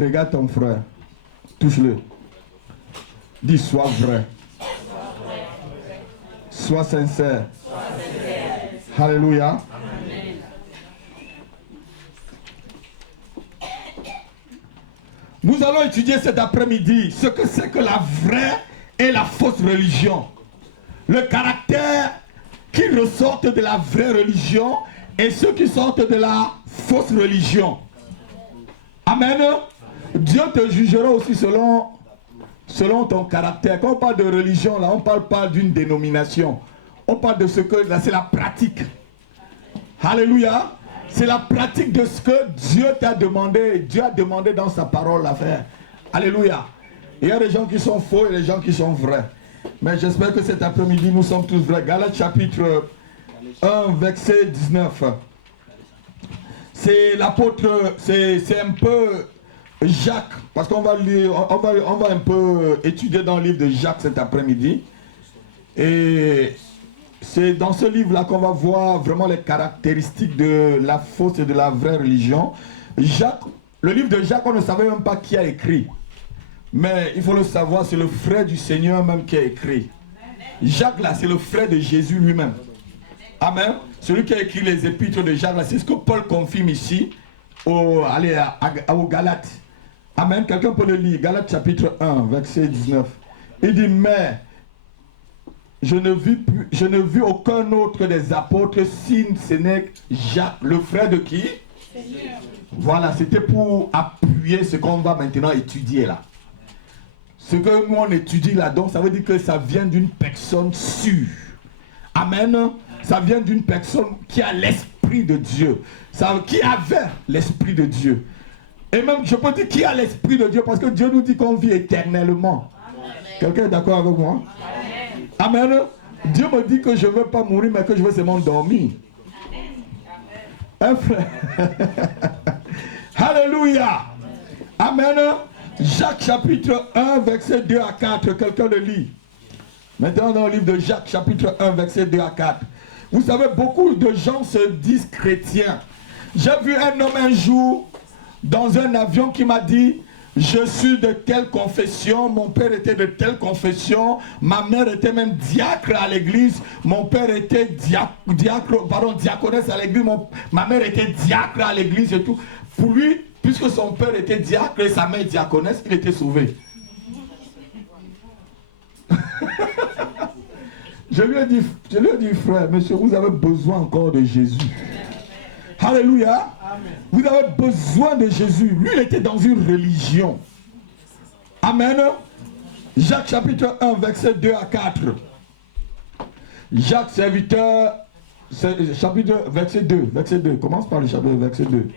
Regarde ton frère, touche-le. Dis, sois vrai. Sois sincère. Alléluia. Nous allons étudier cet après-midi ce que c'est que la vraie et la fausse religion. Le caractère qui ressortent de la vraie religion et ceux qui sortent de la fausse religion. Amen. Dieu te jugera aussi selon ton caractère. Quand on parle de religion, là, on ne parle pas d'une dénomination. On parle de ce que, là, c'est la pratique. Alléluia. C'est la pratique de ce que Dieu t'a demandé. Dieu a demandé dans sa parole à faire. Alléluia. Il y a des gens qui sont faux et des gens qui sont vrais. Mais j'espère que cet après-midi, nous sommes tous vrais. Galates chapitre 1, verset 19. C'est l'apôtre, c'est un peu Jacques, parce qu'on va lire, on va un peu étudier dans le livre de Jacques cet après-midi. Et c'est dans ce livre-là qu'on va voir vraiment les caractéristiques de la fausse et de la vraie religion. Jacques, le livre de Jacques, on ne savait même pas qui a écrit. Mais il faut le savoir, c'est le frère du Seigneur même qui a écrit. Jacques là, c'est le frère de Jésus lui-même. Amen. Celui qui a écrit les épîtres de Jacques là, c'est ce que Paul confirme ici aux Galates. Amen. Quelqu'un peut le lire. Galates chapitre 1, verset 19. Il dit, mais je ne vis aucun autre des apôtres si ce n'est Jacques, le frère de qui? Seigneur. Voilà, c'était pour appuyer ce qu'on va maintenant étudier là. Ce que nous on étudie là, donc ça veut dire que ça vient d'une personne sûre. Amen. Ça vient d'une personne qui a l'esprit de Dieu. Qui avait l'esprit de Dieu. Et même, je peux dire qui a l'esprit de Dieu, parce que Dieu nous dit qu'on vit éternellement. Quelqu'un est d'accord avec moi? Amen. Amen. Dieu me dit que je ne veux pas mourir, mais que je veux seulement dormir. Un frère. Alléluia. Amen. Jacques chapitre 1, verset 2 à 4. Quelqu'un le lit. Maintenant dans le livre de Jacques chapitre 1, verset 2 à 4. Vous savez, beaucoup de gens se disent chrétiens. J'ai vu un homme un jour dans un avion qui m'a dit, je suis de telle confession, mon père était de telle confession, ma mère était même diacre à l'église, mon père était diaconesse à l'église, ma mère était diacre à l'église et tout. Pour lui, puisque son père était diacre et sa mère diaconesse, il était sauvé. Je lui ai dit, frère, monsieur, vous avez besoin encore de Jésus. Alléluia. Amen. Vous avez besoin de Jésus. Lui, il était dans une religion. Amen. Jacques chapitre 1, verset 2 à 4. Jacques, serviteur, chapitre, verset 2. Verset 2. Commence par le chapitre, verset 2.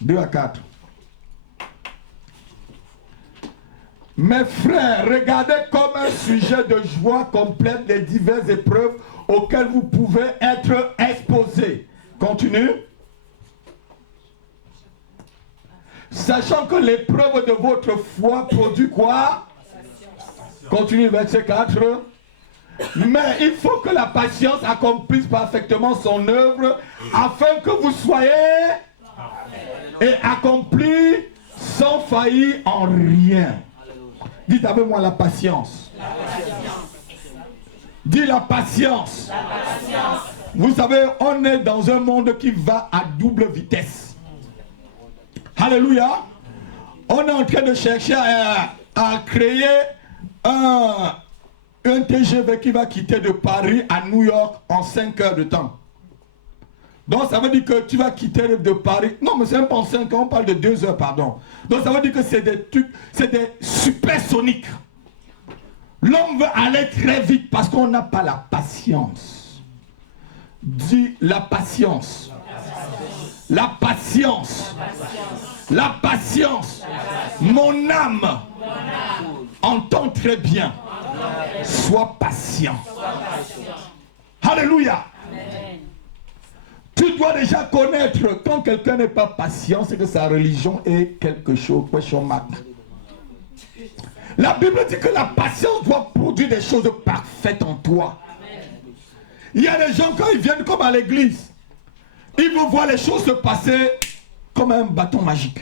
2 à 4. Mes frères, regardez comme un sujet de joie complète les diverses épreuves auxquelles vous pouvez être exposés. Continue. Sachant que l'épreuve de votre foi produit quoi? Continue, verset 4. Mais il faut que la patience accomplisse parfaitement son œuvre afin que vous soyez et accomplis sans faillir en rien. Dites avec moi la patience. La patience. Dis la patience. La patience. Vous savez, on est dans un monde qui va à double vitesse. Alléluia. On est en train de chercher à créer un TGV qui va quitter de Paris à New York en 5 heures de temps. Donc ça veut dire que tu vas quitter de Paris. Non, mais c'est même pas en 5 heures, on parle de 2 heures, pardon. Donc ça veut dire que c'est des trucs, c'est des supersoniques. L'homme veut aller très vite parce qu'on n'a pas la patience. Dis la patience. La patience. La patience. Mon âme entend très bien. Sois patient. Alléluia. Tu dois déjà connaître quand quelqu'un n'est pas patient, c'est que sa religion est quelque chose. La Bible dit que la patience doit produire des choses parfaites en toi. Il y a des gens quand ils viennent comme à l'église, ils vont voir les choses se passer comme un bâton magique.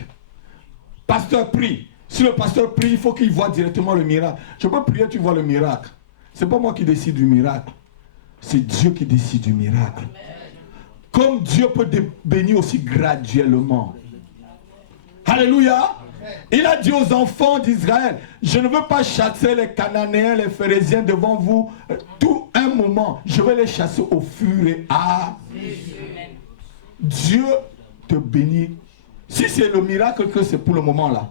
Pasteur prie. Si le pasteur prie, il faut qu'il voit directement le miracle. Je peux prier, tu vois le miracle. C'est pas moi qui décide du miracle. C'est Dieu qui décide du miracle. Comme Dieu peut bénir aussi graduellement. Alléluia. Il a dit aux enfants d'Israël, je ne veux pas chasser les Cananéens, les Phérésiens devant vous. Tout un moment, je vais les chasser au fur et à mesure. Dieu te bénit. Si c'est le miracle que c'est pour le moment là.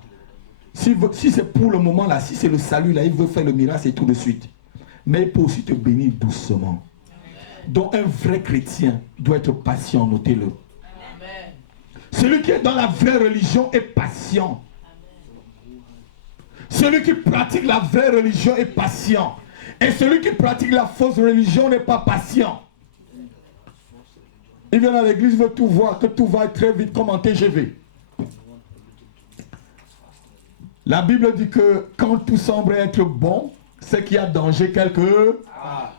Si c'est pour le moment là, si c'est le salut là, il veut faire le miracle, c'est tout de suite. Mais il peut aussi te bénir doucement. Donc un vrai chrétien doit être patient, notez-le. Celui qui est dans la vraie religion est patient. Celui qui pratique la vraie religion est patient. Et celui qui pratique la fausse religion n'est pas patient. Il vient à l'église, il veut tout voir, que tout va très vite comme en TGV. La Bible dit que quand tout semble être bon, c'est qu'il y a danger quelque part.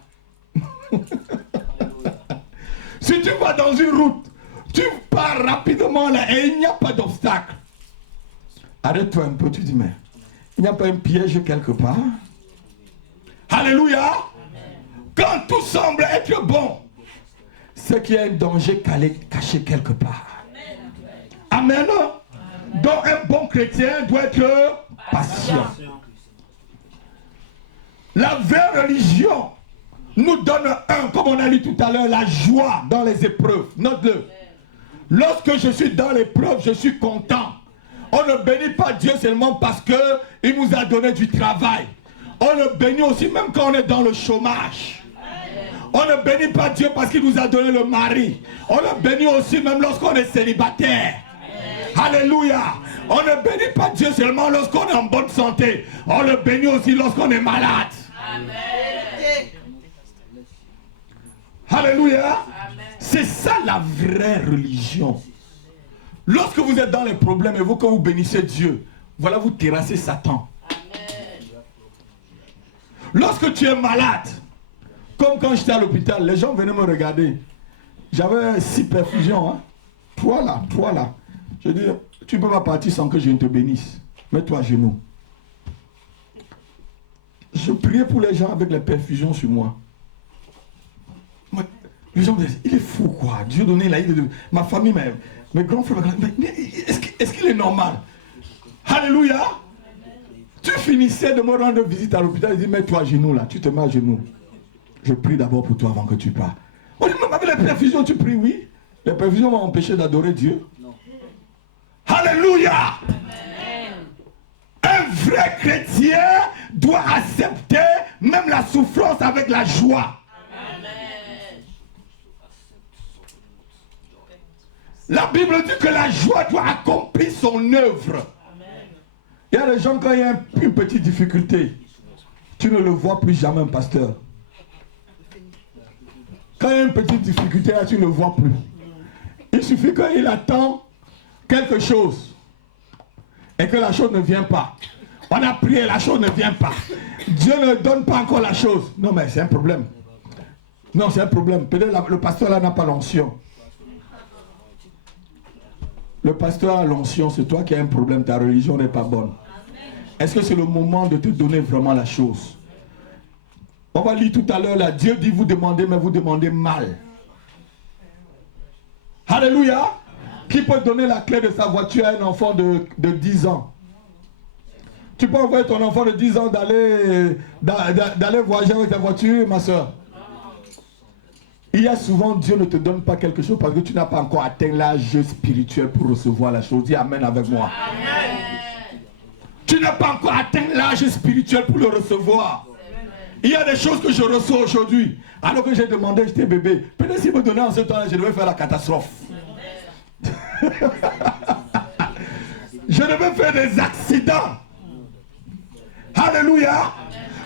Si tu vas dans une route, tu pars rapidement là et il n'y a pas d'obstacle. Arrête-toi un peu, tu dis mais il n'y a pas un piège quelque part. Alléluia. Quand tout semble être bon, c'est qu'il y a un danger caché quelque part. Amen. Donc un bon chrétien doit être patient. La vraie religion nous donne comme on a lu tout à l'heure, la joie dans les épreuves. Note-le. Lorsque je suis dans l'épreuve, je suis content. On ne bénit pas Dieu seulement parce qu'il nous a donné du travail. On le bénit aussi même quand on est dans le chômage. On ne bénit pas Dieu parce qu'il nous a donné le mari. On le bénit aussi même lorsqu'on est célibataire. Alléluia. On ne bénit pas Dieu seulement lorsqu'on est en bonne santé. On le bénit aussi lorsqu'on est malade. Amen. Alléluia. C'est ça la vraie religion. Lorsque vous êtes dans les problèmes et vous que vous bénissez Dieu, voilà vous terrassez Satan. Amen. Lorsque tu es malade, comme quand j'étais à l'hôpital, les gens venaient me regarder. J'avais 6 perfusions. Hein. Toi là. Je dis, tu ne peux pas partir sans que je ne te bénisse. Mets-toi à genoux. Je priais pour les gens avec les perfusions sur moi. Les gens me disaient, il est fou quoi. Dieu donné la idée de ma famille, mes grands frères. Mais est-ce qu'il est normal? Alléluia. Tu finissais de me rendre visite à l'hôpital et dis, mets-toi à genoux là. Tu te mets à genoux. Je prie d'abord pour toi avant que tu partes. On dit, même avec les perfusions, tu pries, oui. Les perfusions m'ont empêché d'adorer Dieu. Non. Alléluia. Amen. Un vrai chrétien doit accepter même la souffrance avec la joie. Amen. La Bible dit que la joie doit accomplir son œuvre. Il y a des gens, quand il y a une petite difficulté, tu ne le vois plus jamais, un pasteur. Quand il y a une petite difficulté, là, tu ne le vois plus. Il suffit qu'il attend quelque chose et que la chose ne vient pas. On a prié, la chose ne vient pas. Dieu ne donne pas encore la chose. Non, mais c'est un problème. Non, c'est un problème. Peut-être le pasteur là n'a pas l'onction. Le pasteur a l'onction, c'est toi qui as un problème, ta religion n'est pas bonne. Est-ce que c'est le moment de te donner vraiment la chose? On va lire tout à l'heure là, Dieu dit vous demandez, mais vous demandez mal. Alléluia. Qui peut donner la clé de sa voiture à un enfant de 10 ans? Tu peux envoyer ton enfant de 10 ans d'aller voyager avec ta voiture, ma soeur? Il y a souvent, Dieu ne te donne pas quelque chose parce que tu n'as pas encore atteint l'âge spirituel pour recevoir la chose. Dis Amen avec moi. Amen. Tu n'as pas encore atteint l'âge spirituel pour le recevoir. Il y a des choses que je reçois aujourd'hui. Alors que j'ai demandé, j'étais bébé. Peut-être s'il me donnait en ce temps-là, je devais faire la catastrophe. Je ne veux faire des accidents. Alléluia.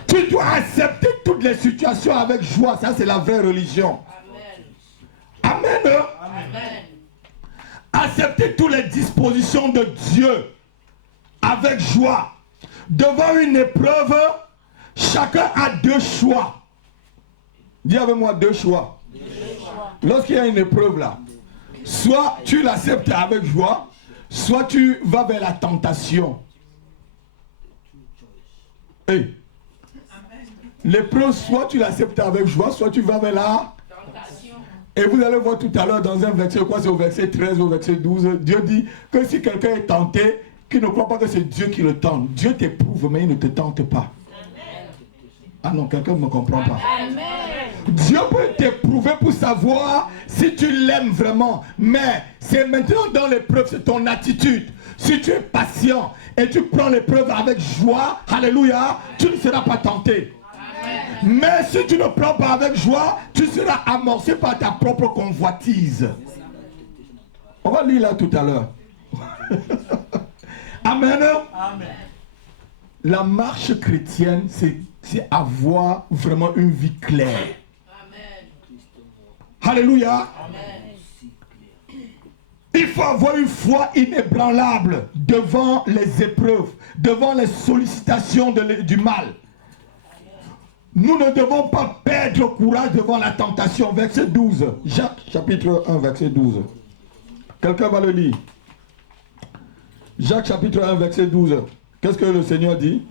Tu dois accepter toutes les situations avec joie. Ça, c'est la vraie religion. Amen. Amen. Accepter toutes les dispositions de Dieu avec joie. Devant une épreuve, chacun a deux choix. Dis avec moi deux choix. Lorsqu'il y a une épreuve là, soit tu l'acceptes avec joie, soit tu vas vers la tentation. Hey. L'épreuve, soit tu l'acceptes avec joie, soit tu vas vers la tentation. Et vous allez voir tout à l'heure dans un verset, quoi, c'est au verset 13 ou au verset 12, Dieu dit que si quelqu'un est tenté, qu'il ne croit pas que c'est Dieu qui le tente. Dieu t'éprouve, mais il ne te tente pas. Amen. Ah non, quelqu'un ne me comprend pas. Amen. Dieu peut t'éprouver pour savoir si tu l'aimes vraiment. Mais c'est maintenant dans l'épreuve, c'est ton attitude. Si tu es patient et tu prends l'épreuve avec joie, alléluia, tu ne seras pas tenté. Amen. Mais si tu ne prends pas avec joie, tu seras amorcé par ta propre convoitise. On va lire là tout à l'heure. Amen. Amen. La marche chrétienne, c'est avoir vraiment une vie claire. Amen. Alléluia. Amen. Il faut avoir une foi inébranlable devant les épreuves, devant les sollicitations du mal. Nous ne devons pas perdre courage devant la tentation. Verset 12. Jacques chapitre 1, verset 12. Quelqu'un va le lire. Jacques chapitre 1, verset 12. Qu'est-ce que le Seigneur dit?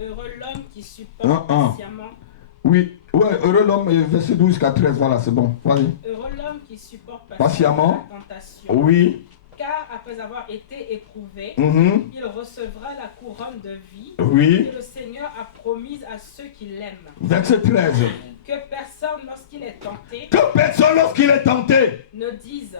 Heureux l'homme qui supporte patiemment. Oui, ouais, heureux l'homme, verset 12 jusqu'à 13, voilà, c'est bon. Vas-y. Heureux l'homme qui supporte patiemment la tentation. Oui. Car après avoir été éprouvé, il recevra la couronne de vie que le Seigneur a promise à ceux qui l'aiment. Verset 13. Que personne lorsqu'il est tenté, ne dise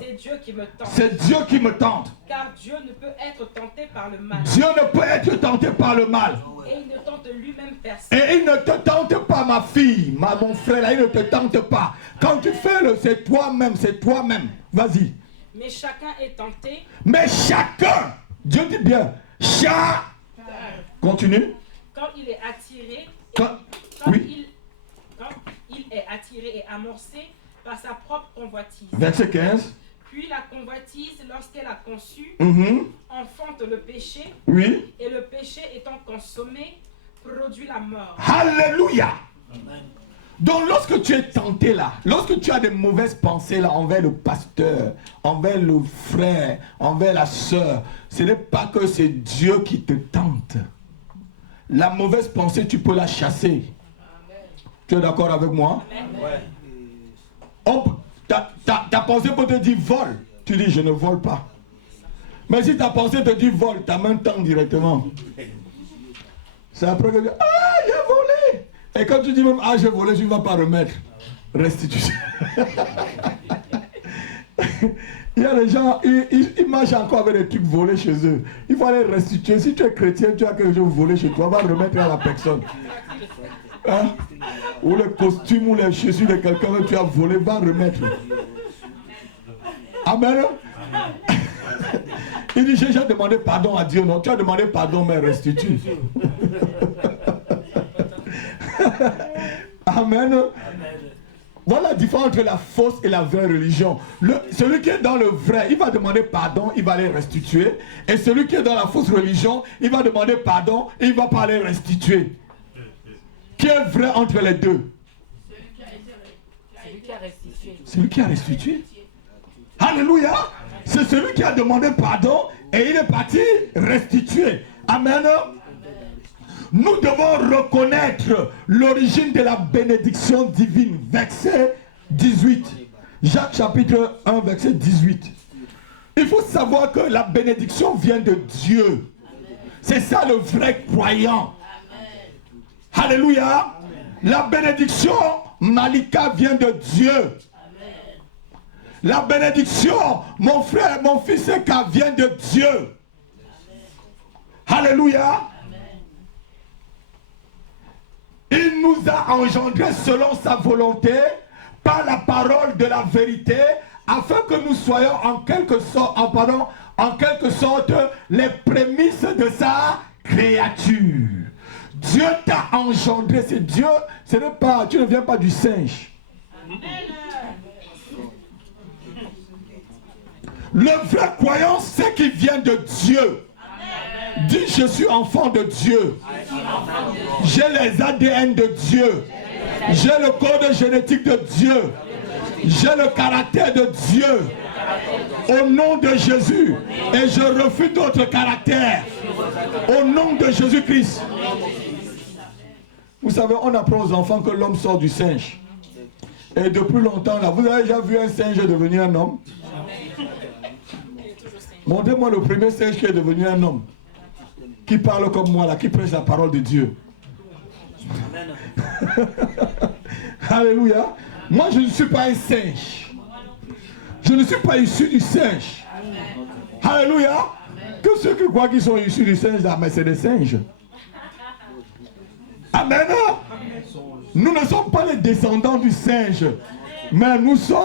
c'est Dieu qui me tente. C'est Dieu qui me tente. Car Dieu ne peut être tenté par le mal. Dieu ne peut être tenté par le mal. Et il ne tente lui-même personne. Et il ne te tente pas, ma fille, mon frère, là, il ne te tente pas. Quand tu fais c'est toi-même, c'est toi-même. Vas-y. Mais chacun est tenté. Mais chacun, Dieu dit bien, continue. Quand il est attiré, quand il est attiré et amorcé par sa propre convoitise. Verset 15. Puis la convoitise, lorsqu'elle a conçu, enfante le péché. Oui. Et le péché étant consommé, produit la mort. Alléluia. Amen. Donc lorsque tu es tenté là, lorsque tu as des mauvaises pensées là envers le pasteur, envers le frère, envers la soeur, ce n'est pas que c'est Dieu qui te tente. La mauvaise pensée, tu peux la chasser. Amen. Tu es d'accord avec moi? Ta pensée peut te dire vol. Tu dis je ne vole pas. Mais si ta pensée te dit vol, ta main tend directement. C'est après que tu dis ah j'ai volé. Et quand tu dis même, ah j'ai volé, tu ne vas pas remettre. Restitution. Il y a des gens, ils marchent encore avec des trucs volés chez eux. Il faut aller restituer. Si tu es chrétien, tu as quelque chose volé chez toi, va remettre à la personne. Hein? Ou le costume ou les chaussures de quelqu'un que tu as volé, va remettre. Amen. Il dit, j'ai déjà demandé pardon à Dieu. Non, tu as demandé pardon, mais restitue. Amen. Voilà la différence entre la fausse et la vraie religion. Celui qui est dans le vrai, il va demander pardon, il va aller restituer. Et celui qui est dans la fausse religion, il va demander pardon et il ne va pas aller restituer. Qui est vrai entre les deux? Celui qui a restitué. Celui qui a restitué. Alléluia. C'est celui qui a demandé pardon et il est parti restituer. Amen. Nous devons reconnaître l'origine de la bénédiction divine. Verset 18. Jacques chapitre 1, verset 18. Il faut savoir que la bénédiction vient de Dieu. C'est ça le vrai croyant. Amen. Alléluia. Amen. La bénédiction, Malika, vient de Dieu. Amen. La bénédiction, mon frère, mon fils Eka, vient de Dieu. Amen. Alléluia. Il nous a engendrés selon sa volonté, par la parole de la vérité, afin que nous soyons en quelque sorte les prémices de sa créature. Dieu t'a engendré, c'est Dieu, ce n'est pas, tu ne viens pas du singe. Le vrai croyant, c'est qu'il vient de Dieu. Dis, je suis enfant de Dieu. J'ai les ADN de Dieu. J'ai le code génétique de Dieu. J'ai le caractère de Dieu. Au nom de Jésus. Et je refuse d'autres caractères. Au nom de Jésus-Christ. Vous savez, on apprend aux enfants que l'homme sort du singe. Et depuis longtemps, là, vous avez déjà vu un singe devenir un homme? Montrez-moi le premier singe qui est devenu un homme. Qui parle comme moi, là, qui prêche la parole de Dieu. Alléluia. Moi, je ne suis pas un singe. Je ne suis pas issu du singe. Alléluia. Que ceux qui croient qu'ils sont issus du singe, là, mais c'est des singes. Amen. Nous ne sommes pas les descendants du singe, mais nous sommes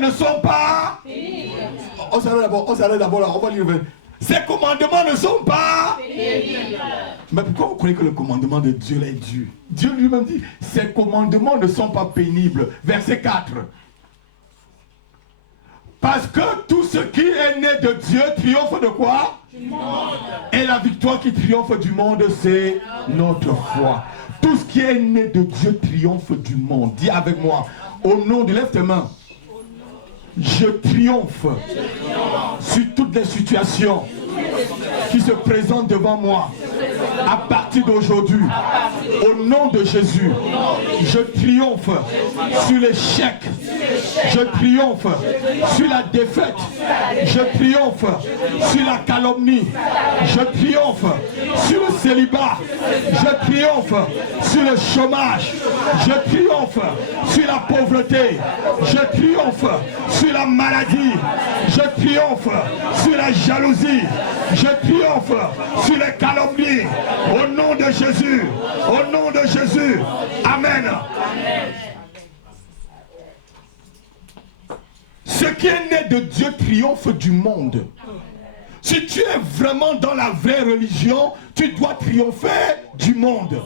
ne sont pas pénibles. On s'arrête d'abord là, on va lire. Ces commandements ne sont pas pénibles. Mais pourquoi vous croyez que le commandement de Dieu est dur? Dieu lui-même dit, ces commandements ne sont pas pénibles. Verset 4. Parce que tout ce qui est né de Dieu triomphe de quoi? Du monde. Et la victoire qui triomphe du monde, c'est notre foi. Tout ce qui est né de Dieu triomphe du monde. Dis avec moi, au nom de, lève tes mains. Je triomphe sur toutes les situations qui se présentent devant moi. À partir d'aujourd'hui, au nom de Jésus, je triomphe sur l'échec. Je triomphe sur la défaite. Je triomphe sur la calomnie. Je triomphe sur le célibat. Je triomphe sur le chômage. Je triomphe sur la pauvreté. Je triomphe sur la maladie. Je triomphe sur la jalousie. Je triomphe sur les calomnies. Au nom de Jésus. Au nom de Jésus. Amen. Ce qui est né de Dieu triomphe du monde. Si tu es vraiment dans la vraie religion, tu dois triompher du monde.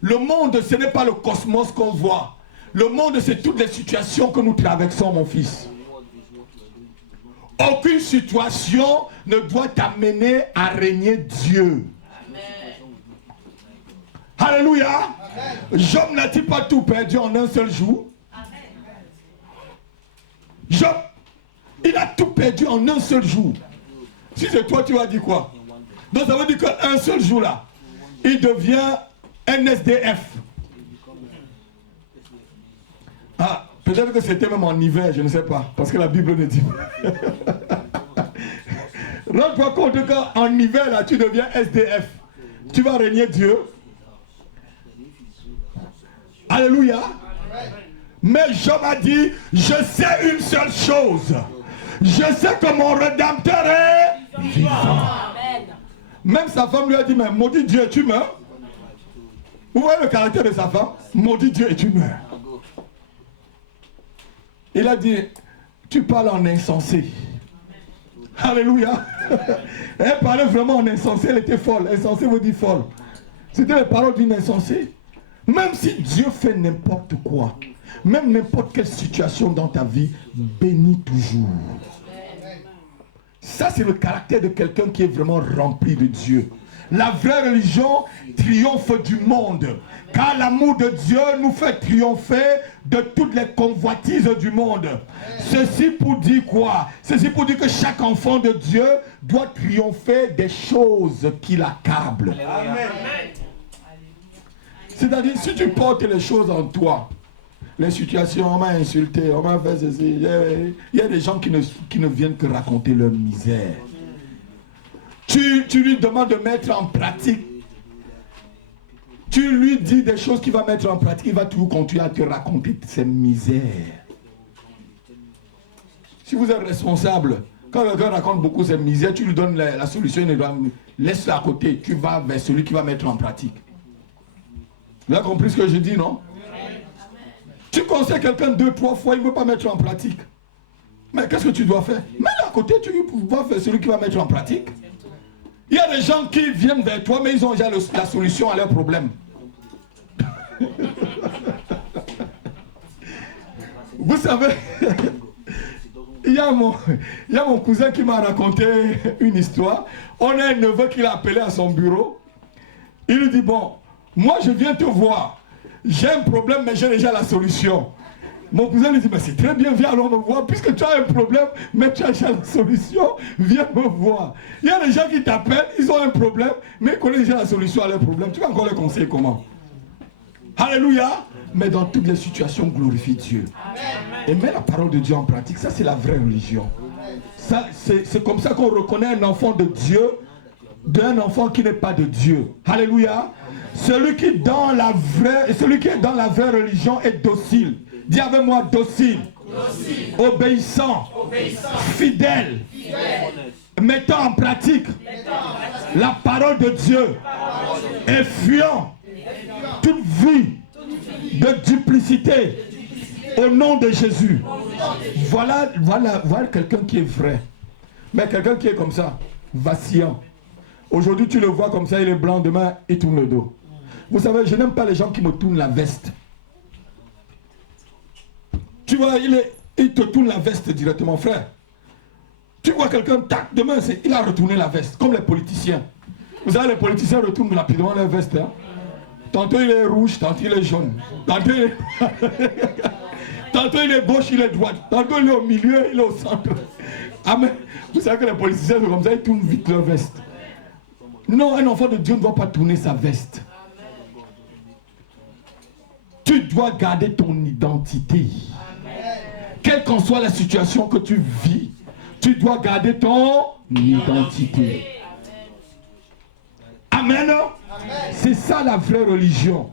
Le monde, ce n'est pas le cosmos qu'on voit. Le monde, c'est toutes les situations que nous traversons, mon fils. Aucune situation ne doit t'amener à régner Dieu. Alléluia. Job n'a-t-il pas tout perdu en un seul jour? Job, il a tout perdu en un seul jour. Si c'est toi, tu vas dire quoi? Donc ça veut dire qu'un seul jour là, il devient un SDF. Ah, peut-être que c'était même en hiver, je ne sais pas, parce que la Bible ne dit pas. Rends-toi compte qu'en hiver là, tu deviens SDF. Tu vas régner Dieu. Alléluia. Mais Job a dit, je sais une seule chose. Je sais que mon Rédempteur est vivant. Même sa femme lui a dit, mais maudit Dieu et tu meurs. Vous voyez le caractère de sa femme? Maudit Dieu et tu meurs. Il a dit, tu parles en insensé. Alléluia. Elle parlait vraiment en insensé, elle était folle. Insensé veut dire folle. C'était les paroles d'une insensée. Même si Dieu fait n'importe quoi, même n'importe quelle situation dans ta vie, bénis toujours. Ça, c'est le caractère de quelqu'un qui est vraiment rempli de Dieu. La vraie religion triomphe du monde. Car l'amour de Dieu nous fait triompher de toutes les convoitises du monde. Ceci pour dire quoi? Ceci pour dire que chaque enfant de Dieu doit triompher des choses qui l'accablent. Amen. C'est-à-dire, si tu portes les choses en toi, les situations, on m'a insulté, on m'a fait ceci, il y a des gens qui ne viennent que raconter leur misère. Tu lui demandes de mettre en pratique. Tu lui dis des choses qu'il va mettre en pratique, il va toujours continuer à te raconter ses misères. Si vous êtes responsable, quand quelqu'un raconte beaucoup ses misères, tu lui donnes la solution, laisse-le à côté, tu vas vers celui qui va mettre en pratique. Vous avez compris ce que je dis, non? Tu conseilles quelqu'un 2-3 fois, il ne veut pas mettre en pratique. Mais qu'est-ce que tu dois faire? Mets-le à côté, tu vas faire celui qui va mettre en pratique. Il y a des gens qui viennent vers toi, mais ils ont déjà la solution à leurs problèmes. Vous savez, il y a mon cousin qui m'a raconté une histoire. On a un neveu qui l'a appelé à son bureau. Il lui dit, bon, moi je viens te voir. J'ai un problème, mais j'ai déjà la solution. Mon cousin lui dit, mais c'est très bien, viens alors me voir. Puisque tu as un problème, mais tu as déjà la solution, viens me voir. Il y a des gens qui t'appellent, ils ont un problème, mais ils connaissent déjà la solution à leur problème. Tu vas encore les conseiller comment? Alléluia. Mais dans toutes les situations, glorifie Dieu. Et mets la parole de Dieu en pratique. Ça, c'est la vraie religion. C'est comme ça qu'on reconnaît un enfant de Dieu d'un enfant qui n'est pas de Dieu. Alléluia. Celui qui est dans la vraie religion est docile. Dis avec moi, docile. Obéissant. Fidèle. Mettant en pratique la parole de Dieu. Et fuyant toute vie de duplicité Au nom de Jésus. Voilà quelqu'un qui est vrai. Mais quelqu'un qui est comme ça, vacillant. Aujourd'hui, tu le vois comme ça, il est blanc, demain, il tourne le dos. Vous savez, je n'aime pas les gens qui me tournent la veste. Tu vois, il te tourne la veste directement, frère. Tu vois quelqu'un, tac, demain, il a retourné la veste, comme les politiciens. Vous savez, les politiciens retournent rapidement la veste. Hein? Tantôt il est rouge, tantôt il est jaune. Tantôt il est gauche, il est droite. Tantôt il est au milieu, il est au centre. Amen. Vous savez que les politiciens sont comme ça, ils tournent vite leur veste. Non, un enfant de Dieu ne doit pas tourner sa veste. Tu dois garder ton identité. Quelle qu'en soit la situation que tu vis, tu dois garder ton identité. Amen. C'est ça la vraie religion.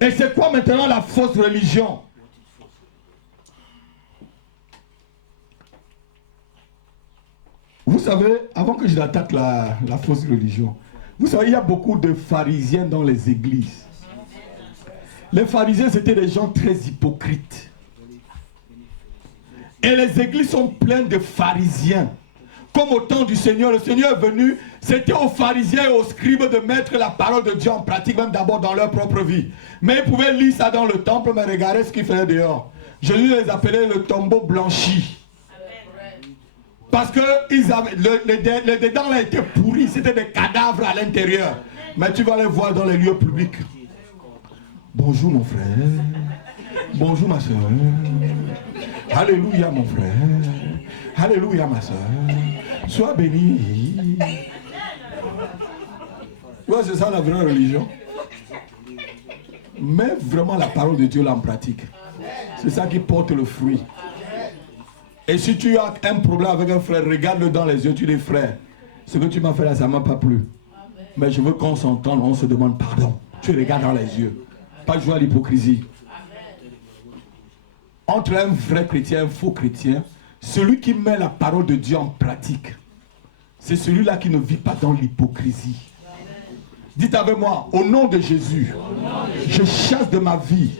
Et c'est quoi maintenant la fausse religion? Vous savez, avant que je l'attaque la fausse religion, vous savez, il y a beaucoup de pharisiens dans les églises. Les pharisiens, c'était des gens très hypocrites. Et les églises sont pleines de pharisiens. Comme au temps du Seigneur, le Seigneur est venu, c'était aux pharisiens et aux scribes de mettre la parole de Dieu en pratique, même d'abord dans leur propre vie. Mais ils pouvaient lire ça dans le temple, mais regardez ce qu'ils faisaient dehors. Jésus les appelait le tombeau blanchi. Parce que les dedans là étaient pourris, c'était des cadavres à l'intérieur. Mais tu vas les voir dans les lieux publics. Bonjour mon frère. Bonjour ma soeur. Alléluia mon frère. Alléluia ma soeur. Sois béni. Ouais, c'est ça la vraie religion. Mets vraiment la parole de Dieu là en pratique. C'est ça qui porte le fruit. Et si tu as un problème avec un frère, regarde-le dans les yeux, tu dis frère, ce que tu m'as fait là, ça ne m'a pas plu. Mais je veux qu'on s'entende, on se demande pardon. Tu regardes dans les yeux. Pas jouer à l'hypocrisie. Entre un vrai chrétien et un faux chrétien, celui qui met la parole de Dieu en pratique, c'est celui-là qui ne vit pas dans l'hypocrisie. Dites avec moi, au nom de Jésus, je chasse de ma vie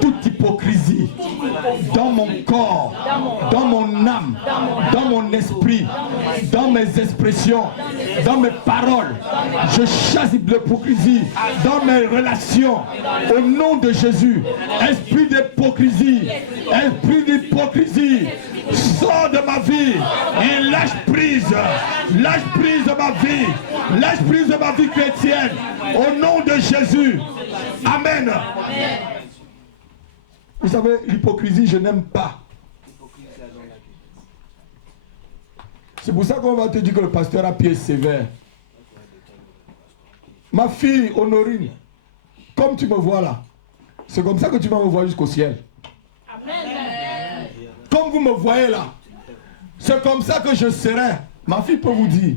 toute hypocrisie dans mon corps, dans mon âme, dans mon esprit, dans mes expressions, dans mes paroles. Je chasse l'hypocrisie dans mes relations. Au nom de Jésus, esprit d'hypocrisie, sors de ma vie et lâche prise de ma vie, lâche prise de ma vie chrétienne, au nom de Jésus. Amen. Vous savez, l'hypocrisie, je n'aime pas. C'est pour ça qu'on va te dire que le pasteur a pied sévère. Ma fille Honorine, comme tu me vois là, c'est comme ça que tu vas me voir jusqu'au ciel. Amen. Comme vous me voyez là, c'est comme ça que je serai. Ma fille peut vous dire.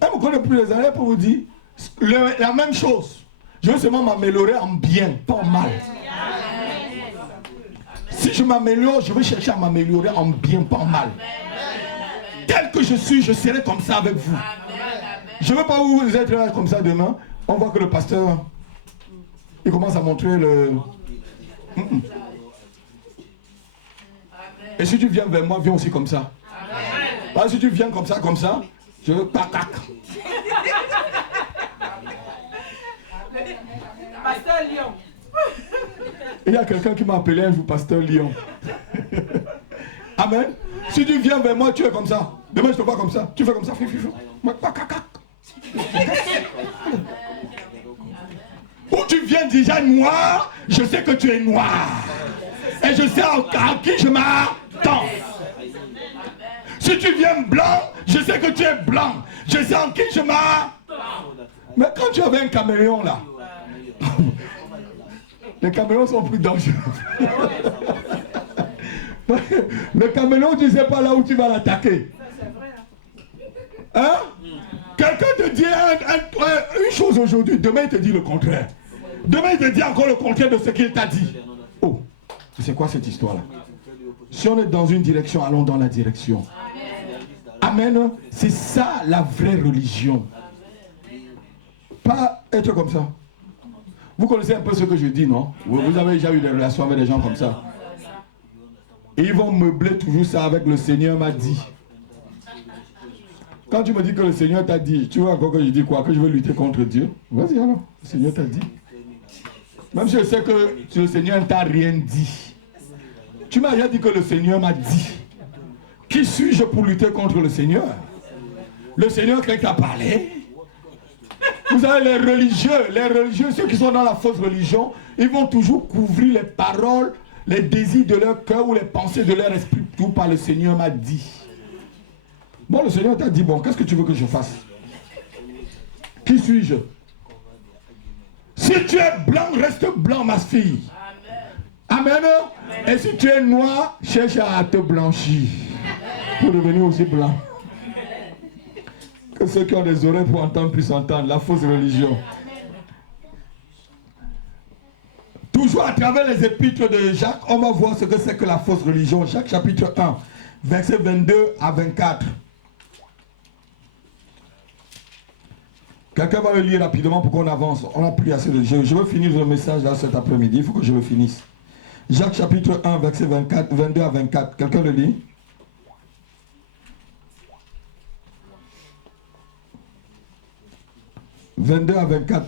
Elle me connaît plus les années, elle peut vous dire la même chose. Je veux seulement m'améliorer en bien, pas en mal. Si je m'améliore, je veux chercher à m'améliorer en bien, pas en mal. Tel que je suis, je serai comme ça avec vous. Je ne veux pas vous être là comme ça demain. On voit que le pasteur, il commence à montrer le... Et si tu viens vers moi, viens aussi comme ça. Parce que si tu viens comme ça, je veux pas cac. Pasteur Lion. Il y a quelqu'un qui m'a appelé un jour Pasteur Lion. Amen. Si tu viens vers moi, tu es comme ça. Demain, je te vois comme ça. Tu fais comme ça. Ou tu viens déjà noir, je sais que tu es noir. Et je sais à qui je m'attends. Si tu viens blanc, je sais que tu es blanc. Je sais en qui je m'attends. Mais quand tu avais un caméléon là, les caméléons sont plus dangereux. Le caméléon, tu ne sais pas là où tu vas l'attaquer. Hein? Quelqu'un te dit une chose aujourd'hui, demain il te dit le contraire. Demain il te dit encore le contraire de ce qu'il t'a dit. Oh, c'est quoi cette histoire-là? Si on est dans une direction, allons dans la direction. Amen. C'est ça la vraie religion. Pas être comme ça. Vous connaissez un peu ce que je dis, non? Vous avez déjà eu des relations avec des gens comme ça. Et ils vont meubler toujours ça avec le Seigneur m'a dit. Quand tu me dis que le Seigneur t'a dit, tu vois encore que je dis quoi? Que je veux lutter contre Dieu? Vas-y alors, le Seigneur t'a dit. Même si je sais que le Seigneur ne t'a rien dit. Tu m'as rien dit que le Seigneur m'a dit. Qui suis-je pour lutter contre le Seigneur? Le Seigneur qui t'a parlé. Vous savez, les religieux, ceux qui sont dans la fausse religion, ils vont toujours couvrir les paroles, les désirs de leur cœur ou les pensées de leur esprit, tout par le Seigneur m'a dit. Bon, le Seigneur t'a dit, bon, qu'est-ce que tu veux que je fasse? Qui suis-je? Si tu es blanc, reste blanc, ma fille. Amen. Amen. Et si tu es noir, cherche à te blanchir pour devenir aussi blanc. Que ceux qui ont des oreilles pour entendre puissent entendre. La fausse religion. Toujours à travers les épîtres de Jacques, on va voir ce que c'est que la fausse religion. Jacques chapitre 1, versets 22 à 24. Quelqu'un va le lire rapidement pour qu'on avance. On n'a plus assez de jeu. Je veux finir le message là cet après-midi. Il faut que je le finisse. Jacques chapitre 1, verset 22 à 24. Quelqu'un le lit? « 22 à 24.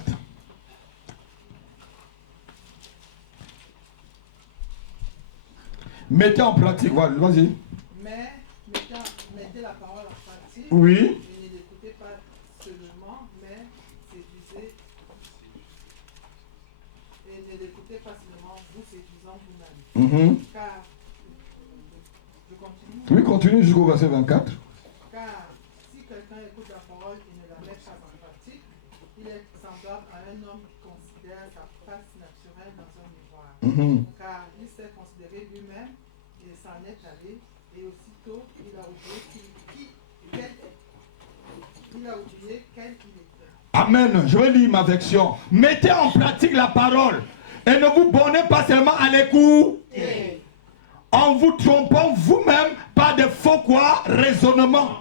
Mettez en pratique, voilà, vas-y. Mais mettez la parole en pratique. Oui. Et ne l'écoutez pas seulement, mais séduisez. Et ne l'écoutez pas seulement, vous séduisant vous-même. Car, je continue. Oui, continue jusqu'au verset 24. Car si quelqu'un écoute la parole et ne la met pas en pratique, il est semblable à un homme qui considère sa face naturelle dans un miroir. Car il s'est considéré lui-même et s'en est allé, et aussitôt il a oublié quel il était. Amen. Je vais lire ma version. Mettez en pratique la parole et ne vous bornez pas seulement à l'écoute, en vous trompant vous-même par des faux quoi raisonnements.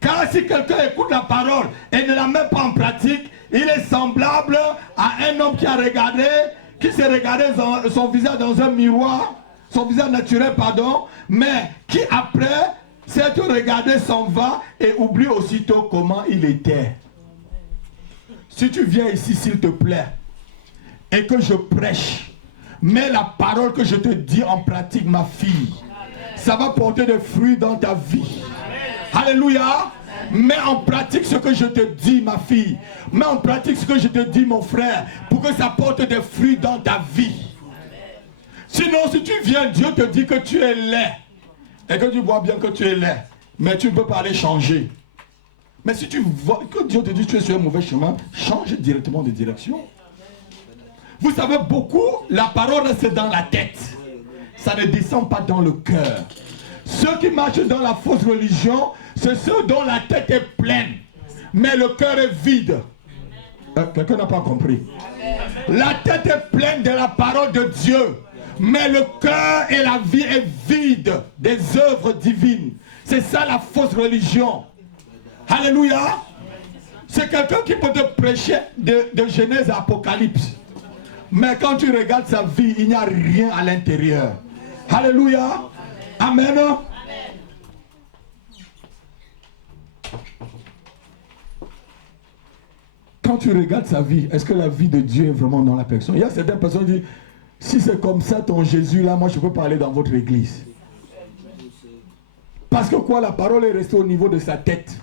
Car si quelqu'un écoute la parole et ne la met pas en pratique, il est semblable à un homme qui s'est regardé son visage dans un miroir, son visage naturel, pardon, mais qui après s'être regardé s'en va et oublie aussitôt comment il était. Si tu viens ici, s'il te plaît, et que je prêche, mets la parole que je te dis en pratique, ma fille. Ça va porter des fruits dans ta vie. Alléluia. Mets en pratique ce que je te dis, ma fille. Mets en pratique ce que je te dis, mon frère, pour que ça porte des fruits dans ta vie. Sinon, si tu viens, Dieu te dit que tu es laid, et que tu vois bien que tu es laid, mais tu ne peux pas aller changer. Mais si tu vois que Dieu te dit que tu es sur un mauvais chemin, change directement de direction. Vous savez, beaucoup, la parole reste dans la tête. Ça ne descend pas dans le cœur. Ceux qui marchent dans la fausse religion, c'est ceux dont la tête est pleine, mais le cœur est vide. Quelqu'un n'a pas compris. La tête est pleine de la parole de Dieu, mais le cœur et la vie est vide des œuvres divines. C'est ça la fausse religion. Alléluia. C'est quelqu'un qui peut te prêcher de Genèse à Apocalypse. Mais quand tu regardes sa vie, il n'y a rien à l'intérieur. Alléluia. Amen. Quand tu regardes sa vie, est-ce que la vie de Dieu est vraiment dans la personne? Il y a certaines personnes qui disent, si c'est comme ça ton Jésus là, moi je peux pas aller dans votre église. Parce que quoi, la parole est restée au niveau de sa tête.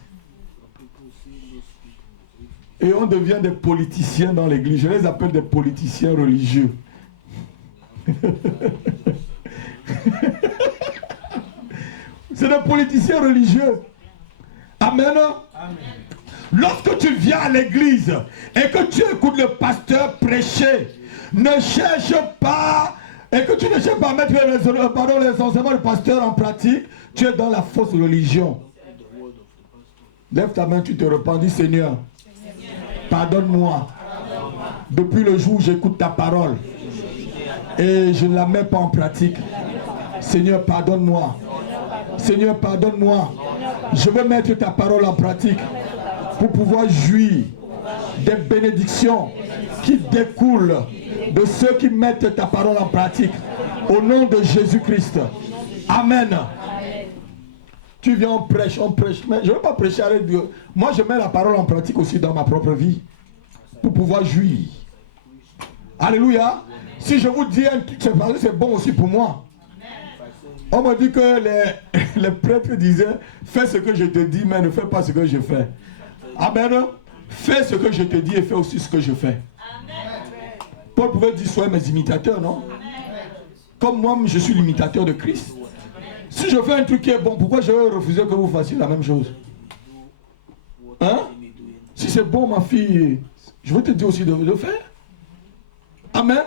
Et on devient des politiciens dans l'église. Je les appelle des politiciens religieux. C'est des politiciens religieux. Amen. Amen. Lorsque tu viens à l'église et que tu écoutes le pasteur prêcher, ne cherche pas, et que tu ne cherches pas à mettre les enseignements du pasteur en pratique, tu es dans la fausse religion. Lève ta main, tu te repens, dis Seigneur, pardonne-moi. Depuis le jour où j'écoute ta parole et je ne la mets pas en pratique, Seigneur, pardonne-moi. Seigneur, pardonne-moi. Je veux mettre ta parole en pratique pour pouvoir jouir des bénédictions qui découlent de ceux qui mettent ta parole en pratique. Au nom de Jésus-Christ. Amen. Tu viens, on prêche. Mais je ne veux pas prêcher avec Dieu. Moi, je mets la parole en pratique aussi dans ma propre vie. Pour pouvoir jouir. Alléluia. Si je vous dis un truc, c'est bon aussi pour moi. On me dit que les prêtres disaient, fais ce que je te dis, mais ne fais pas ce que je fais. Amen. Fais ce que je te dis et fais aussi ce que je fais. Paul pouvait dire, soyez mes imitateurs, non? Comme moi, je suis l'imitateur de Christ. Si je fais un truc qui est bon, pourquoi je vais refuser que vous fassiez la même chose? Hein? Si c'est bon, ma fille, je vais te dire aussi de le faire. Amen.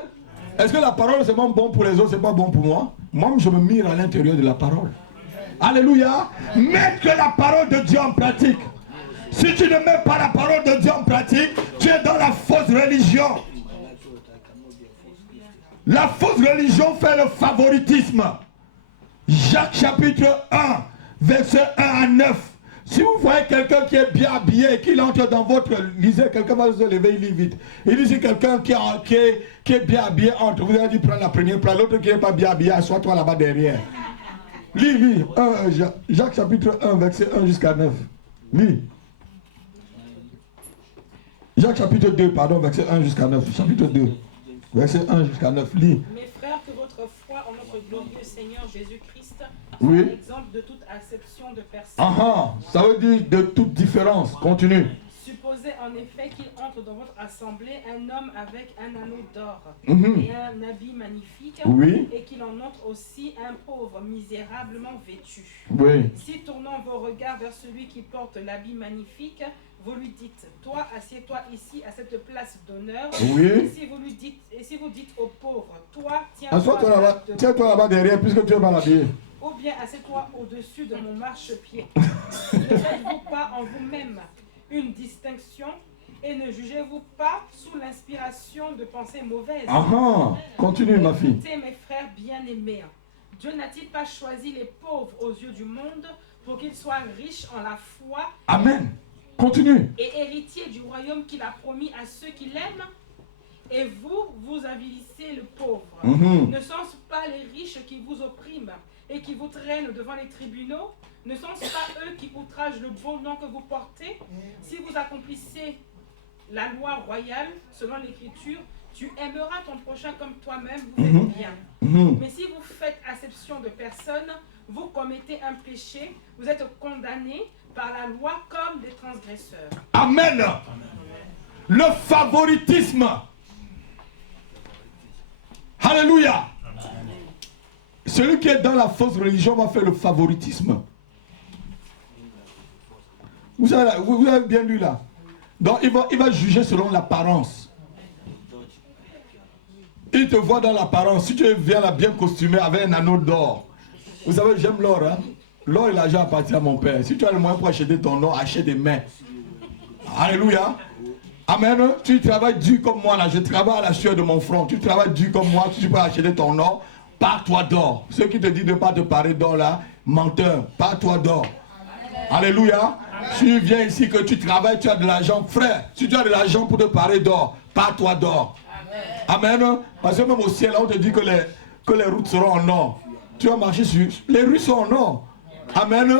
Est-ce que la parole c'est bon pour les autres, c'est pas bon pour moi? Moi, je me mire à l'intérieur de la parole. Alléluia. Mettre la parole de Dieu en pratique. Si tu ne mets pas la parole de Dieu en pratique, tu es dans la fausse religion. La fausse religion fait le favoritisme. Jacques chapitre 1, verset 1 à 9. Si vous voyez quelqu'un qui est bien habillé et qu'il entre dans votre... Lisez, quelqu'un va se lever, il lit vite. Il dit si quelqu'un qui est bien habillé entre, vous avez dit prendre la première place, l'autre qui n'est pas bien habillé, assois-toi là-bas derrière. Lis. Jacques chapitre 1, verset 1 jusqu'à 9. Lis. Jacques chapitre 2, pardon, verset 1 jusqu'à 9. Chapitre 2, verset 1 jusqu'à 9. Lis. Mes frères, que votre foi en notre glorieux Seigneur Jésus-Christ Oui. soit l'exemple de toute acception de personne. Ça veut dire de toute différence. Continue. Supposez en effet qu'il entre dans votre assemblée un homme avec un anneau d'or et un habit magnifique, oui. Et qu'il en entre aussi un pauvre misérablement vêtu. Oui. Si tournant vos regards vers celui qui porte l'habit magnifique, vous lui dites, toi, assieds-toi ici à cette place d'honneur. Oui. Et si vous dites au pauvre, toi, tiens-toi là-bas derrière, puisque tu es mal habillé. Ou bien assieds-toi au-dessus de mon marchepied. Ne faites-vous pas en vous-même une distinction et ne jugez-vous pas sous l'inspiration de pensées mauvaises. Continue, ma fille. Écoutez, mes frères bien-aimés, Dieu n'a-t-il pas choisi les pauvres aux yeux du monde pour qu'ils soient riches en la foi? Amen. Continue. Et héritiers du royaume qu'il a promis à ceux qui l'aiment? Et vous avilissez le pauvre. Ne sont-ce pas les riches qui vous oppriment et qui vous traînent devant les tribunaux? Ne sont-ce pas eux qui outragent le bon nom que vous portez? Si vous accomplissez la loi royale, selon l'Écriture, tu aimeras ton prochain comme toi-même, vous êtes bien. Mais si vous faites acception de personne, vous commettez un péché, vous êtes condamnés par la loi comme des transgresseurs. Amen. Le favoritisme. Alléluia. Celui qui est dans la fausse religion va faire le favoritisme. Vous avez bien lu là. Donc il va juger selon l'apparence. Il te voit dans l'apparence. Si tu viens là bien costumé avec un anneau d'or. Vous savez, j'aime l'or. Hein? L'or et l'argent appartient à mon père. Si tu as le moyen pour acheter ton or, achète des mains. Alléluia. Amen. Tu travailles dur comme moi là. Je travaille à la sueur de mon front. Tu travailles dur comme moi. Tu peux acheter ton or. Pars-toi d'or. Ceux qui te disent de ne pas te parer d'or là, menteur. Pars-toi d'or. Alléluia. Tu viens ici que tu travailles, tu as de l'argent. Frère, si tu as de l'argent pour te parer d'or, pars-toi d'or. Amen. Parce que même au ciel, on te dit que les routes seront en or. Tu vas marcher sur... Les rues sont en or. Amen.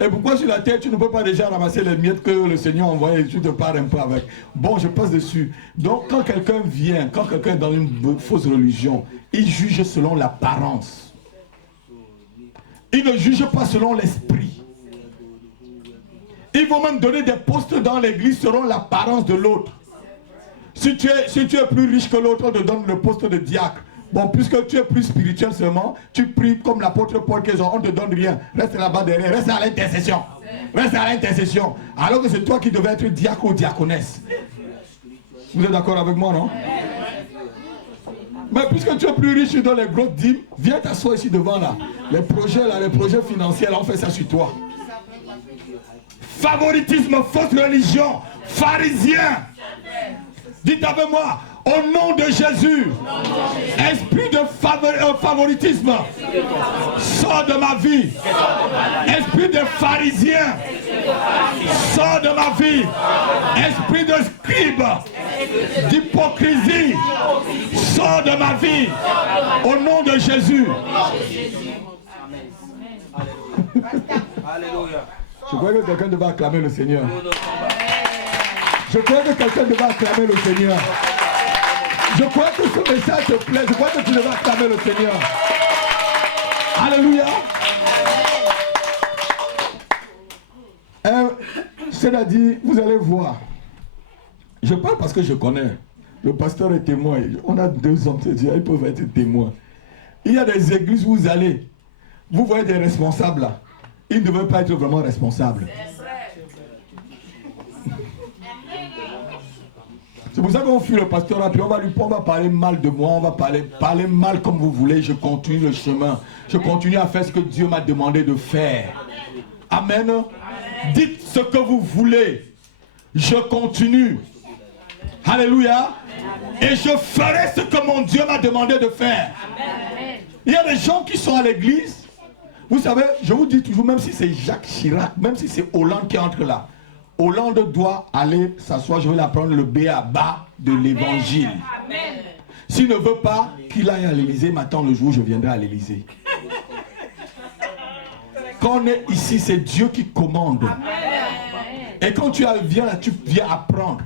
Et pourquoi sur la terre, tu ne peux pas déjà ramasser les miettes que le Seigneur a envoyées et tu te pars un peu avec? Bon, je passe dessus. Donc, quand quelqu'un vient, quand quelqu'un est dans une fausse religion, il juge selon l'apparence. Il ne juge pas selon l'esprit. Ils vont même donner des postes dans l'église selon l'apparence de l'autre. Si tu es plus riche que l'autre, on te donne le poste de diacre. Bon, puisque tu es plus spirituel seulement, tu pries comme l'apôtre Paul, on ne te donne rien. Reste là-bas derrière, reste à l'intercession. Reste à l'intercession. Alors que c'est toi qui devais être diacre ou diaconesse. Vous êtes d'accord avec moi, non? Mais puisque tu es plus riche dans les grosses dîmes, viens t'asseoir ici devant là. Les projets financiers, là, on fait ça sur toi. Favoritisme, fausse religion, pharisien. Dites avec moi, Au nom de Jésus, esprit de favoritisme, sors de ma vie. Esprit de pharisien, sors de ma vie. Esprit de scribe, d'hypocrisie, sors de ma vie. Au nom de Jésus. Alléluia. Je crois que quelqu'un devait acclamer le Seigneur. Je crois que quelqu'un devait acclamer le Seigneur. Je crois que ce message te plaît. Je crois que tu devais acclamer le Seigneur. Alléluia. C'est-à-dire, vous allez voir. Je parle parce que je connais. Le pasteur est témoin. On a 2 hommes, c'est-à-dire, ils peuvent être témoins. Il y a des églises où vous allez. Vous voyez des responsables là. Ils ne devaient pas être vraiment responsables. C'est pour ça qu'on fuit le pasteur, puis on va parler mal de moi, on va parler mal comme vous voulez, je continue le chemin. Je continue à faire ce que Dieu m'a demandé de faire. Amen. Dites ce que vous voulez. Je continue. Alléluia. Et je ferai ce que mon Dieu m'a demandé de faire. Il y a des gens qui sont à l'église. Vous savez, je vous dis toujours, même si c'est Jacques Chirac, même si c'est Hollande qui entre là, Hollande doit aller s'asseoir, je vais l'apprendre le b.a.-ba de l'évangile. S'il ne veut pas qu'il aille à l'Élysée, m'attend le jour où je viendrai à l'Élysée. Quand on est ici, c'est Dieu qui commande. Et quand tu viens là, tu viens apprendre.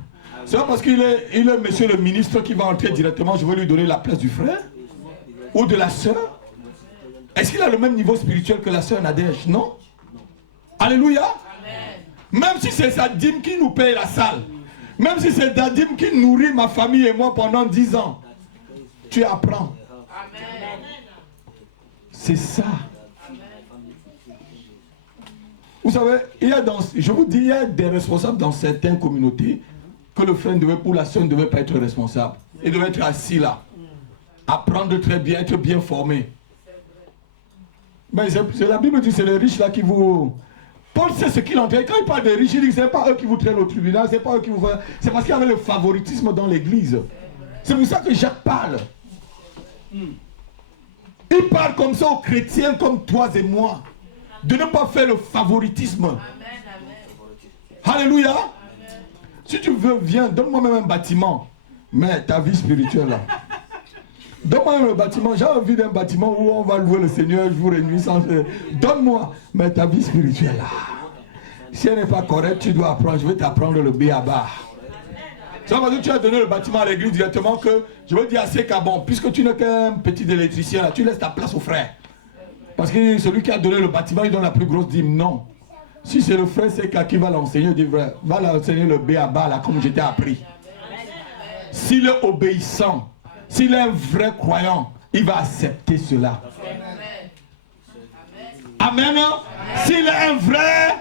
C'est pas parce qu'il est monsieur le ministre qui va entrer directement, je vais lui donner la place du frère ou de la sœur. Est-ce qu'il a le même niveau spirituel que la sœur Nadège? Non. Alléluia. Même si c'est sa dîme qui nous paye la salle, même si c'est la dîme qui nourrit ma famille et moi pendant 10 ans, tu apprends. C'est ça. Vous savez, je vous dis, il y a des responsables dans certaines communautés que le frère ou la sœur ne devait pas être responsable. Il devait être assis là, apprendre très bien, être bien formé. Mais c'est la Bible dit, c'est les riches là qui vous... Paul sait ce qu'il entend. Quand il parle des riches, il dit que ce n'est pas eux qui vous traînent au tribunal, c'est pas eux qui vous... C'est parce qu'il y avait le favoritisme dans l'église. C'est pour ça que Jacques parle. Il parle comme ça aux chrétiens comme toi et moi. De ne pas faire le favoritisme. Amen, amen. Alléluia. Amen. Si tu veux, viens, donne-moi même un bâtiment. Mais ta vie spirituelle là. Donne-moi même un bâtiment. J'ai envie d'un bâtiment où on va louer le Seigneur jour et nuit sans... Donne-moi. Mais ta vie spirituelle là. Si elle n'est pas correcte, tu dois apprendre. Je vais t'apprendre le b.a.-ba. C'est parce que tu as donné le bâtiment à l'église directement que je veux dire assez qu'à bon, puisque tu n'es qu'un petit électricien là, tu laisses ta place au frère. Parce que celui qui a donné le bâtiment, il donne la plus grosse dîme. Non. Si c'est le frère Seka qui va l'enseigner, il va l'enseigner le b.a.-ba là, comme j'étais appris. S'il est obéissant, s'il est un vrai croyant, il va accepter cela. Amen. S'il est un vrai,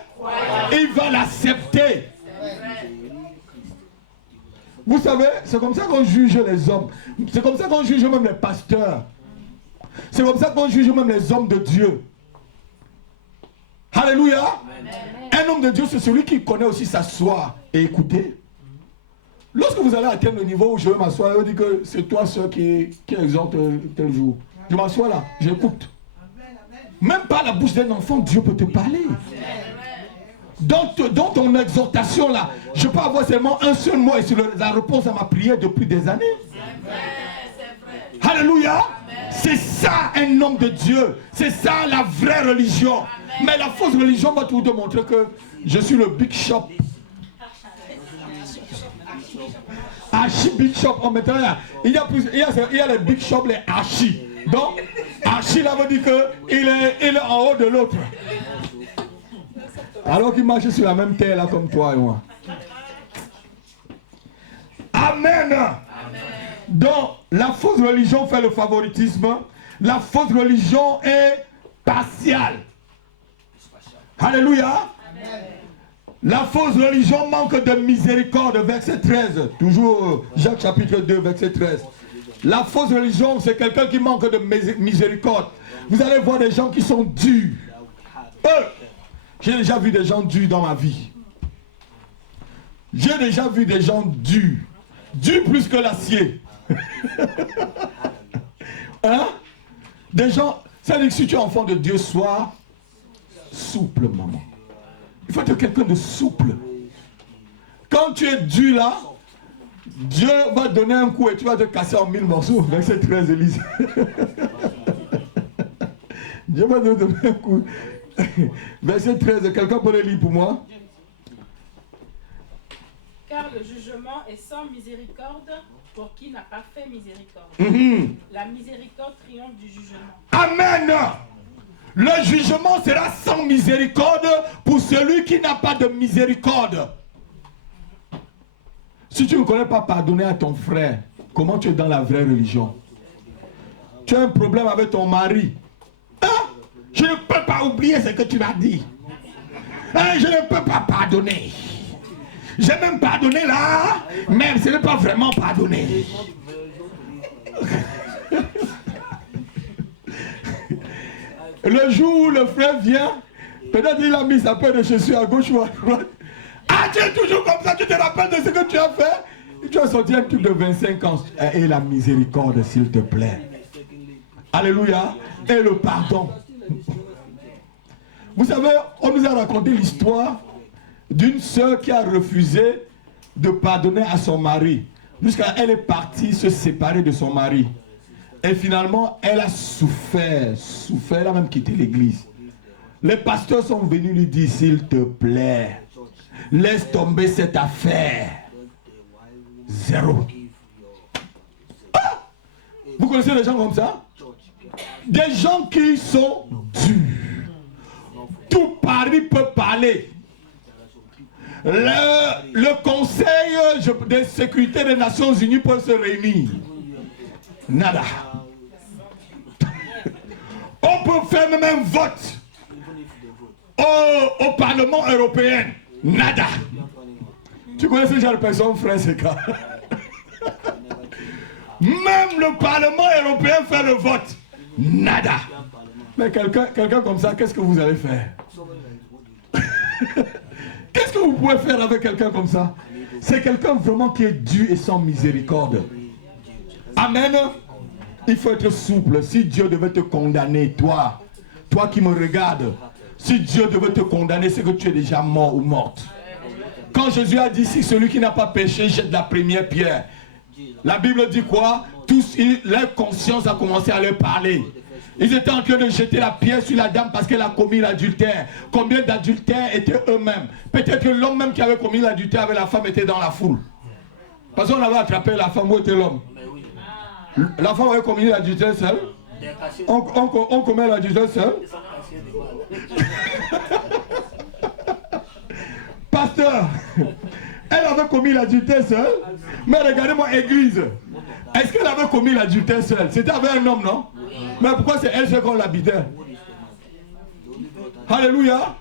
il va l'accepter. Vous savez, c'est comme ça qu'on juge les hommes. C'est comme ça qu'on juge même les pasteurs. C'est comme ça qu'on juge même les hommes de Dieu. Alléluia. Un homme de Dieu, c'est celui qui connaît aussi s'asseoir et écouter. Lorsque vous allez atteindre le niveau où je vais m'asseoir, je dis que c'est toi seul qui exhorte tel jour. Je m'assois là, j'écoute. Même par la bouche d'un enfant, Dieu peut te parler. Dans ton exhortation là, je peux avoir seulement un seul mot et c'est la réponse à ma prière depuis des années. Alléluia. C'est ça un homme de Dieu. C'est ça la vraie religion. Mais la fausse religion va tout te montrer que je suis le big shop. Archi big shop. En mettant là, il y a les big shops, les archi. Donc, archi là veut dire qu'il est en haut de l'autre. Alors qu'il marche sur la même terre là comme toi et moi. Amen. Donc, la fausse religion fait le favoritisme. La fausse religion est partiale. Alléluia. La fausse religion manque de miséricorde, verset 13. Toujours Jacques chapitre 2, verset 13. La fausse religion, c'est quelqu'un qui manque de miséricorde. Vous allez voir des gens qui sont durs. J'ai déjà vu des gens durs dans ma vie. J'ai déjà vu des gens durs. Durs plus que l'acier. Hein? Des gens, ça dit que si tu es enfant de Dieu, sois souple, maman. Il faut être quelqu'un de souple. Quand tu es dur là, Dieu va donner un coup et tu vas te casser en 1000 morceaux. Verset 13, Élise. Dieu va te donner un coup. Verset 13, quelqu'un peut le lire pour moi? Car le jugement est sans miséricorde pour qui n'a pas fait miséricorde. La miséricorde triomphe du jugement. Amen. Le jugement sera sans miséricorde pour celui qui n'a pas de miséricorde. Si tu ne connais pas pardonner à ton frère, comment tu es dans la vraie religion? Tu as un problème avec ton mari. Hein? Je ne peux pas oublier ce que tu m'as dit. Hein? Je ne peux pas pardonner. J'ai même pardonné là, mais ce n'est pas vraiment pardonné. Le jour où le frère vient, peut-être il a mis sa paire de chaussures à gauche ou à droite. Ah, tu es toujours comme ça, tu te rappelles de ce que tu as fait? Et tu as sorti un truc de 25 ans. Et la miséricorde, s'il te plaît. Alléluia. Et le pardon. Vous savez, on nous a raconté l'histoire d'une sœur qui a refusé de pardonner à son mari. Jusqu'à elle est partie se séparer de son mari. Et finalement, elle a souffert, elle a même quitté l'église. Les pasteurs sont venus lui dire, s'il te plaît, laisse tomber cette affaire. Zéro. Ah! Vous connaissez des gens comme ça? Des gens qui sont durs. Tout Paris peut parler. Le Conseil de sécurité des Nations Unies peut se réunir. Nada. On peut faire même un vote au Parlement européen. Nada. Tu connais ce genre de personnes, frère, c'est quoi? Même le Parlement européen fait le vote. Nada. Mais quelqu'un comme ça, qu'est-ce que vous allez faire? Qu'est-ce que vous pouvez faire avec quelqu'un comme ça? C'est quelqu'un vraiment qui est dur et sans miséricorde. Amen. Il faut être souple. Si Dieu devait te condamner, toi qui me regardes, si Dieu devait te condamner, c'est que tu es déjà mort ou morte. Quand Jésus a dit, si celui qui n'a pas péché jette la première pierre, la Bible dit quoi? Tous, leur conscience a commencé à leur parler. Ils étaient en train de jeter la pierre sur la dame parce qu'elle a commis l'adultère. Combien d'adultères étaient eux-mêmes? Peut-être que l'homme même qui avait commis l'adultère avec la femme était dans la foule. Parce qu'on avait attrapé la femme, où était l'homme? La femme avait commis l'adultère seule. On commet l'adultère seul. Pasteur, elle avait commis l'adultère seule. Mais regardez-moi, église. Est-ce qu'elle avait commis l'adultère seule? C'était avec un homme, non? Mais pourquoi c'est elle seule qu'on l'habitait? Alléluia.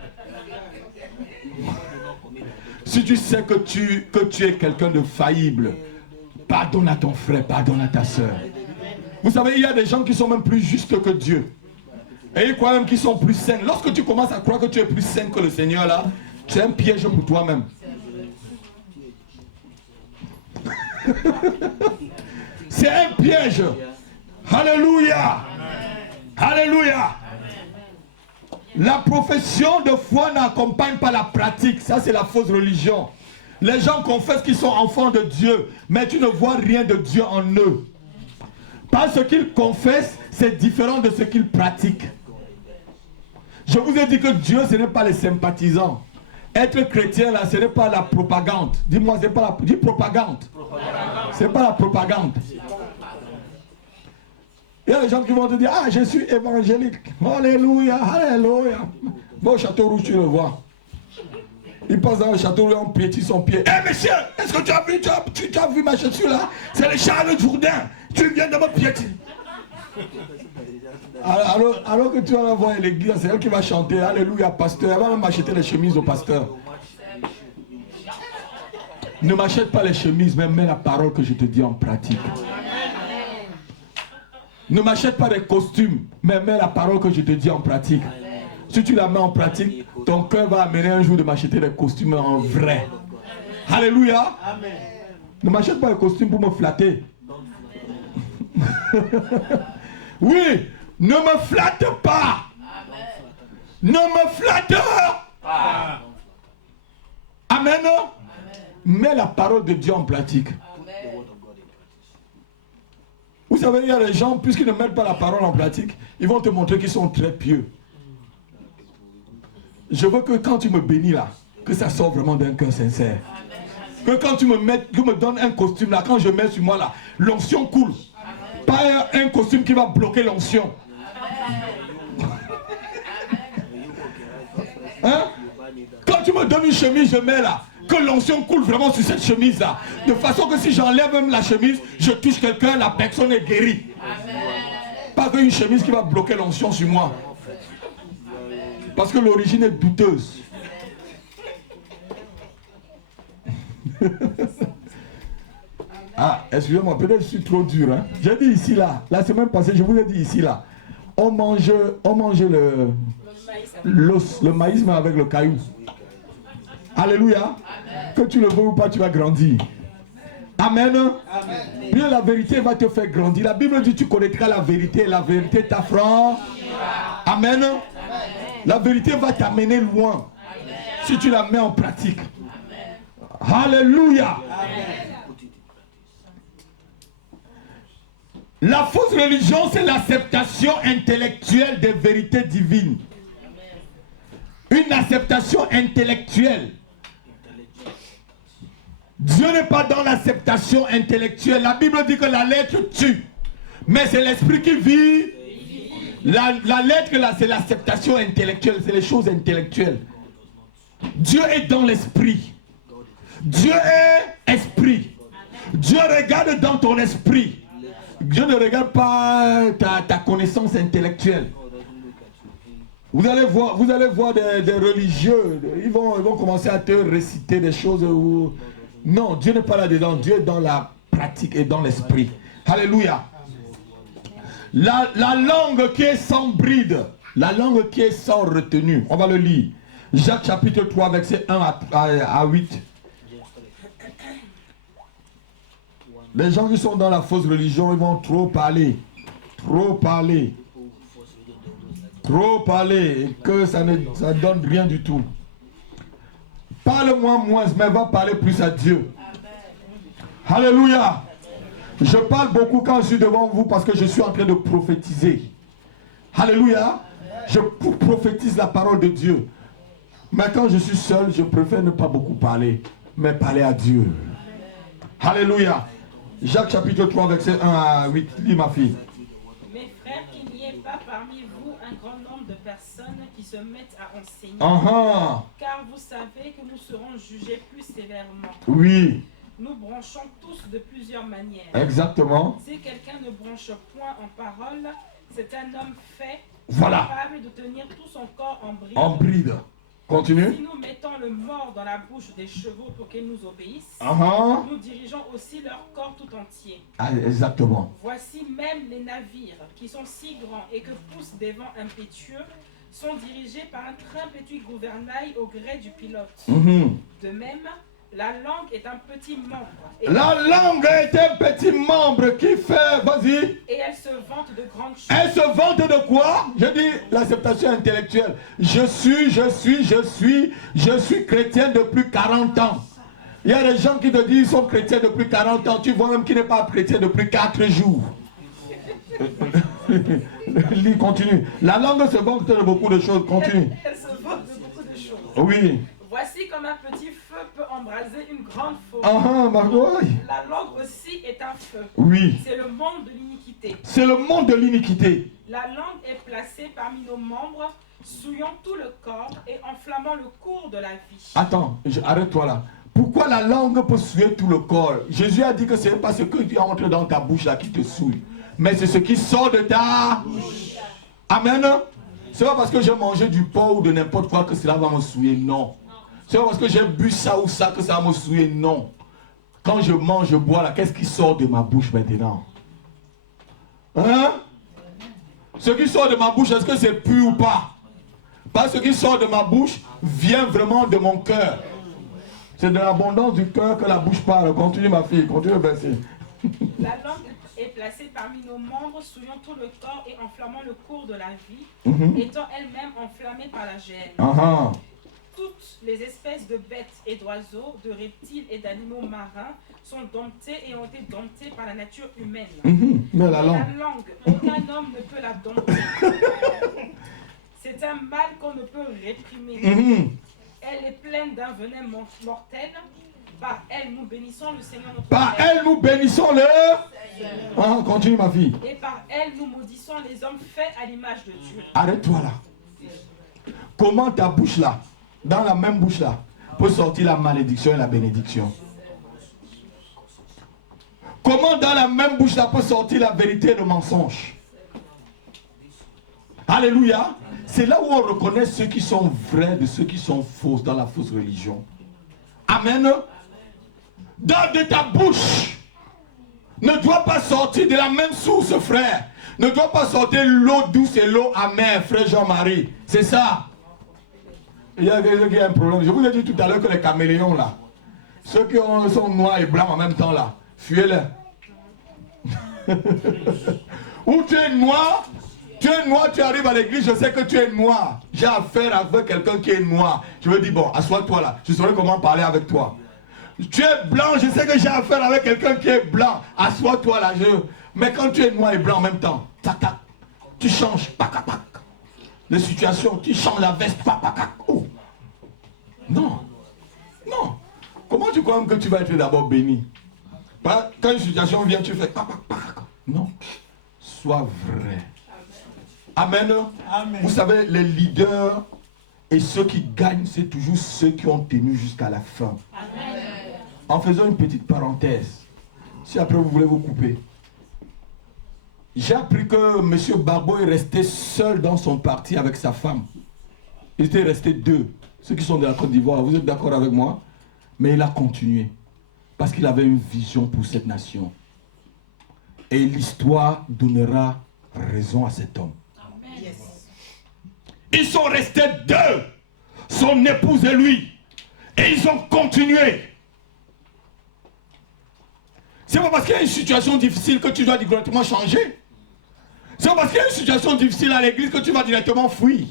Si tu sais que tu es quelqu'un de faillible, pardonne à ton frère, pardonne à ta soeur. Vous savez, il y a des gens qui sont même plus justes que Dieu. Et ils croient même qu'ils sont plus saints. Lorsque tu commences à croire que tu es plus saint que le Seigneur là, c'est un piège pour toi-même. C'est un piège. Alléluia. Alléluia. La profession de foi n'accompagne pas la pratique. Ça, c'est la fausse religion. Les gens confessent qu'ils sont enfants de Dieu, mais tu ne vois rien de Dieu en eux. Parce que ce qu'ils confessent, c'est différent de ce qu'ils pratiquent. Je vous ai dit que Dieu, ce n'est pas les sympathisants. Être chrétien, là, ce n'est pas la propagande. Dis-moi, c'est pas la propagande. C'est pas la propagande. Il y a des gens qui vont te dire, ah, je suis évangélique. Alléluia, alléluia. Va au château rouge, tu le vois. Il passe dans le château rouge, on piétine son pied. Eh, monsieur, est-ce que tu as vu ma chaussure là? C'est le Charles Jourdain. Tu viens de me piétiner. Alors que tu vas la voir à l'église, c'est elle qui va chanter, alléluia, pasteur. Elle va même acheter les chemises au pasteur. Ne m'achète pas les chemises, mais mets la parole que je te dis en pratique. Ne m'achète pas des costumes, mais mets la parole que je te dis en pratique. Si tu la mets en pratique, ton cœur va amener un jour de m'acheter des costumes en vrai. Alléluia. Ne m'achète pas les costumes pour me flatter. Oui, ne me flatte pas. Ne me flatte pas. Amen. Mets la parole de Dieu en pratique. Vous savez, il y a des gens, puisqu'ils ne mettent pas la parole en pratique, ils vont te montrer qu'ils sont très pieux. Je veux que quand tu me bénis là, que ça sort vraiment d'un cœur sincère. Que quand tu me donnes un costume là, quand je mets sur moi là, l'onction coule. Pas un costume qui va bloquer l'onction. Hein? Quand tu me donnes une chemise, je mets là, que l'onction coule vraiment sur cette chemise là. De façon que si j'enlève même la chemise, je touche quelqu'un, la personne est guérie. Pas qu'une chemise qui va bloquer l'onction sur moi. Parce que l'origine est douteuse. Ah, excusez-moi, peut-être que je suis trop dur. Hein? J'ai dit ici là, la semaine passée, je vous ai dit ici là. On mange le maïs mais avec le caillou. Alléluia. Amen. Que tu le veux ou pas, tu vas grandir. Amen. Amen. Bien, la vérité va te faire grandir. La Bible dit tu connaîtras la vérité et la vérité t'affranchira. Amen. Amen. La vérité va t'amener loin. Amen. Si tu la mets en pratique. Amen. Alléluia. Amen. La fausse religion, c'est l'acceptation intellectuelle des vérités divines. Une acceptation intellectuelle. Dieu n'est pas dans l'acceptation intellectuelle. La Bible dit que la lettre tue. Mais c'est l'esprit qui vit. La lettre là, c'est l'acceptation intellectuelle. C'est les choses intellectuelles. Dieu est dans l'esprit. Dieu est esprit. Dieu regarde dans ton esprit. Dieu ne regarde pas ta connaissance intellectuelle. Vous allez voir des religieux, ils vont commencer à te réciter des choses où... Non, Dieu n'est pas là-dedans. Dieu est dans la pratique et dans l'esprit. Alléluia. La langue qui est sans bride, la langue qui est sans retenue. On va le lire. Jacques chapitre 3, verset 1 à 8. Les gens qui sont dans la fausse religion, ils vont trop parler. Trop parler. Trop parler. Et que ça ne donne rien du tout. Parle-moi moins, mais va parler plus à Dieu. Amen. Alléluia. Je parle beaucoup quand je suis devant vous parce que je suis en train de prophétiser. Alléluia. Je prophétise la parole de Dieu. Mais quand je suis seul, je préfère ne pas beaucoup parler, mais parler à Dieu. Amen. Alléluia. Jacques chapitre 3, verset 1 à 8. Lis ma fille. Mes frères, qu'il n'y ait pas parmi vous un grand nombre de personnes qui se mettent à enseigner. Car vous savez que nous serons jugés plus sévèrement. Oui. Nous branchons tous de plusieurs manières. Exactement. Si quelqu'un ne branche point en parole, c'est un homme fait, capable de tenir tout son corps en bride. En bride. Continue. Si nous mettons le mors dans la bouche des chevaux pour qu'ils nous obéissent, nous dirigeons aussi leur corps tout entier. Ah, exactement. Voici même les navires qui sont si grands et que poussent des vents impétueux sont dirigés par un très petit gouvernail au gré du pilote. De même, la langue est un petit membre. La langue est un petit membre qui fait, vas-y. Et elle se vante de grandes choses. Elle se vante de quoi? Je dis l'acceptation intellectuelle. Je suis chrétien depuis 40 ans. Il y a des gens qui te disent qu'ils sont chrétiens depuis 40 ans. Tu vois même qu'il n'est pas chrétien depuis 4 jours. Lis, continue. La langue se vante de beaucoup de choses. Continue. Elle se vante de beaucoup de choses. Oui. Voici comme un petit feu peut embraser une grande forêt. La langue aussi est un feu. Oui. C'est le monde de l'iniquité. C'est le monde de l'iniquité. La langue est placée parmi nos membres, souillant tout le corps et enflammant le cours de la vie. Attends, arrête-toi là. Pourquoi la langue peut souiller tout le corps? Jésus a dit que ce n'est pas ce que tu entres dans ta bouche là qui te souille, mais c'est ce qui sort de ta bouche. Amen. C'est pas parce que j'ai mangé du porc ou de n'importe quoi que cela va me souiller, non. C'est pas parce que j'ai bu ça ou ça que ça va me souiller, non. Quand je mange, je bois là, qu'est-ce qui sort de ma bouche maintenant? Hein? Ce qui sort de ma bouche, est-ce que c'est pur ou pas? Parce que ce qui sort de ma bouche vient vraiment de mon cœur. C'est de l'abondance du cœur que la bouche parle. Continue ma fille, continue le verset. La langue est placée parmi nos membres, souillant tout le corps et enflammant le cours de la vie, étant elle-même enflammée par la gêne. Toutes les espèces de bêtes et d'oiseaux, de reptiles et d'animaux marins sont domptés et ont été domptés par la nature humaine. Mais la langue, aucun homme ne peut la dompter. C'est un mal qu'on ne peut réprimer. Elle est pleine d'un venin mortel. Par elle, nous bénissons le Seigneur notre Père. Par elle, nous bénissons le... continue ma fille. Et par elle, nous maudissons les hommes faits à l'image de Dieu. Arrête-toi là. Comment ta bouche là, dans la même bouche là, peut sortir la malédiction et la bénédiction? Comment dans la même bouche là peut sortir la vérité et le mensonge? Alléluia. C'est là où on reconnaît ceux qui sont vrais de ceux qui sont fausses dans la fausse religion. Amen. De ta bouche ne doit pas sortir de la même source, frère. Ne doit pas sortir l'eau douce et l'eau amère, frère Jean-Marie. C'est ça. Il y a un problème. Je vous ai dit tout à l'heure que les caméléons là, ceux qui sont noirs et blancs en même temps là, fuyez-les. Ou tu es noir, tu arrives à l'église, je sais que tu es noir. J'ai affaire avec quelqu'un qui est noir. Je me dis, bon, assois-toi là, je saurai comment parler avec toi. Tu es blanc, je sais que j'ai affaire avec quelqu'un qui est blanc. Assois-toi là, mais quand tu es noir et blanc en même temps, tac, tac, tu changes, pac, pac, pac. Les situations, tu changes la veste, pac, pac, pac. Oh. Non, non. Comment tu crois que tu vas être d'abord béni? Quand une situation vient, tu fais pac, pac, pac. Non, sois vrai. Amen. Amen. Vous savez, les leaders et ceux qui gagnent, c'est toujours ceux qui ont tenu jusqu'à la fin. Amen. En faisant une petite parenthèse, si après vous voulez vous couper, j'ai appris que M. Barbeau est resté seul dans son parti avec sa femme. Ils étaient restés deux. Ceux qui sont de la Côte d'Ivoire, vous êtes d'accord avec moi? Mais il a continué. Parce qu'il avait une vision pour cette nation. Et l'histoire donnera raison à cet homme. Amen. Yes. Ils sont restés deux, son épouse et lui. Et ils ont continué. C'est pas parce qu'il y a une situation difficile que tu dois directement changer. C'est pas parce qu'il y a une situation difficile à l'église que tu vas directement fuir.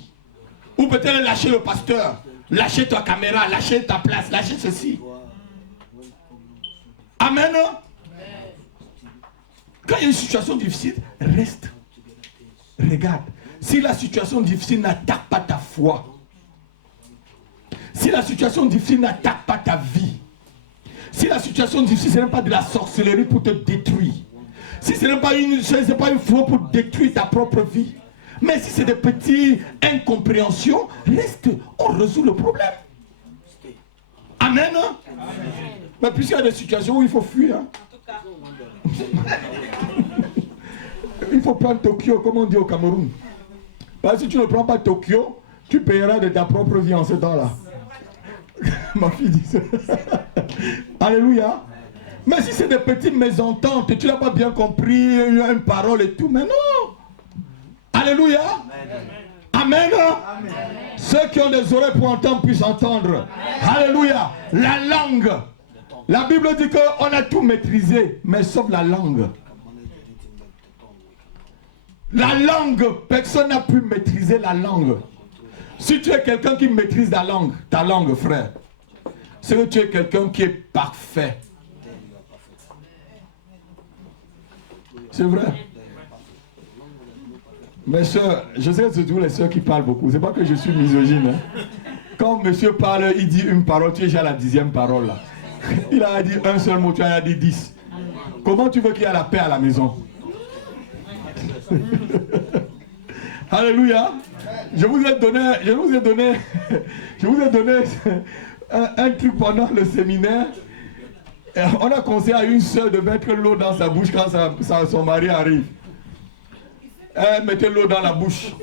Ou peut-être lâcher le pasteur, lâcher ta caméra, lâcher ta place, lâcher ceci. Amen. Quand il y a une situation difficile, reste. Regarde. Si la situation difficile n'attaque pas ta foi, si la situation difficile n'attaque pas ta vie, si la situation difficile, ce n'est pas de la sorcellerie pour te détruire, si ce n'est pas une foi pour détruire ta propre vie, mais si c'est des petites incompréhensions, reste, on résout le problème. Amen. Amen. Mais puisqu'il y a des situations où il faut fuir, hein. Il faut prendre Tokyo, comme on dit au Cameroun. Parce que si tu ne prends pas Tokyo, tu payeras de ta propre vie en ce temps-là. Ma fille dit ça. Alléluia. Mais si c'est des petites mésententes, tu n'as pas bien compris une parole et tout, mais non. Alléluia. Amen. Amen. Ceux qui ont des oreilles pour entendre puissent entendre. Amen. Alléluia. La langue. La Bible dit qu'on a tout maîtrisé, mais sauf la langue. La langue, personne n'a pu maîtriser la langue. Si tu es quelqu'un qui maîtrise ta langue, frère, c'est que tu es quelqu'un qui est parfait. C'est vrai. Mes soeurs, je sais que c'est toujours les soeurs qui parlent beaucoup. C'est pas que je suis misogyne. Hein. Quand monsieur parle, il dit une parole, tu es déjà à la 10e parole là. Il a dit un seul mot, tu as dit 10. Comment tu veux qu'il y ait la paix à la maison? Alléluia. Je vous ai donné un truc pendant le séminaire. Et on a conseillé à une soeur de mettre l'eau dans sa bouche quand son mari arrive. Elle mettait l'eau dans la bouche.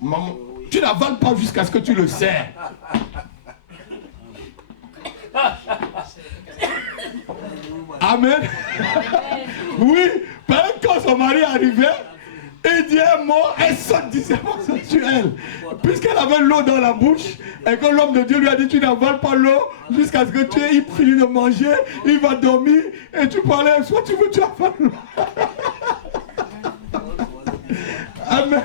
Maman, tu n'avales pas jusqu'à ce que tu le sers. Amen. Oui, quand son mari arrivait, il dit un mot, elle saute, dit c'est sexuel. puisqu'elle avait l'eau dans la bouche, et que l'homme de Dieu lui a dit, tu n'avales pas l'eau jusqu'à ce que tu aies fini de manger, il va dormir, et tu parlais, soit tu veux, tu avales l'eau. Amen.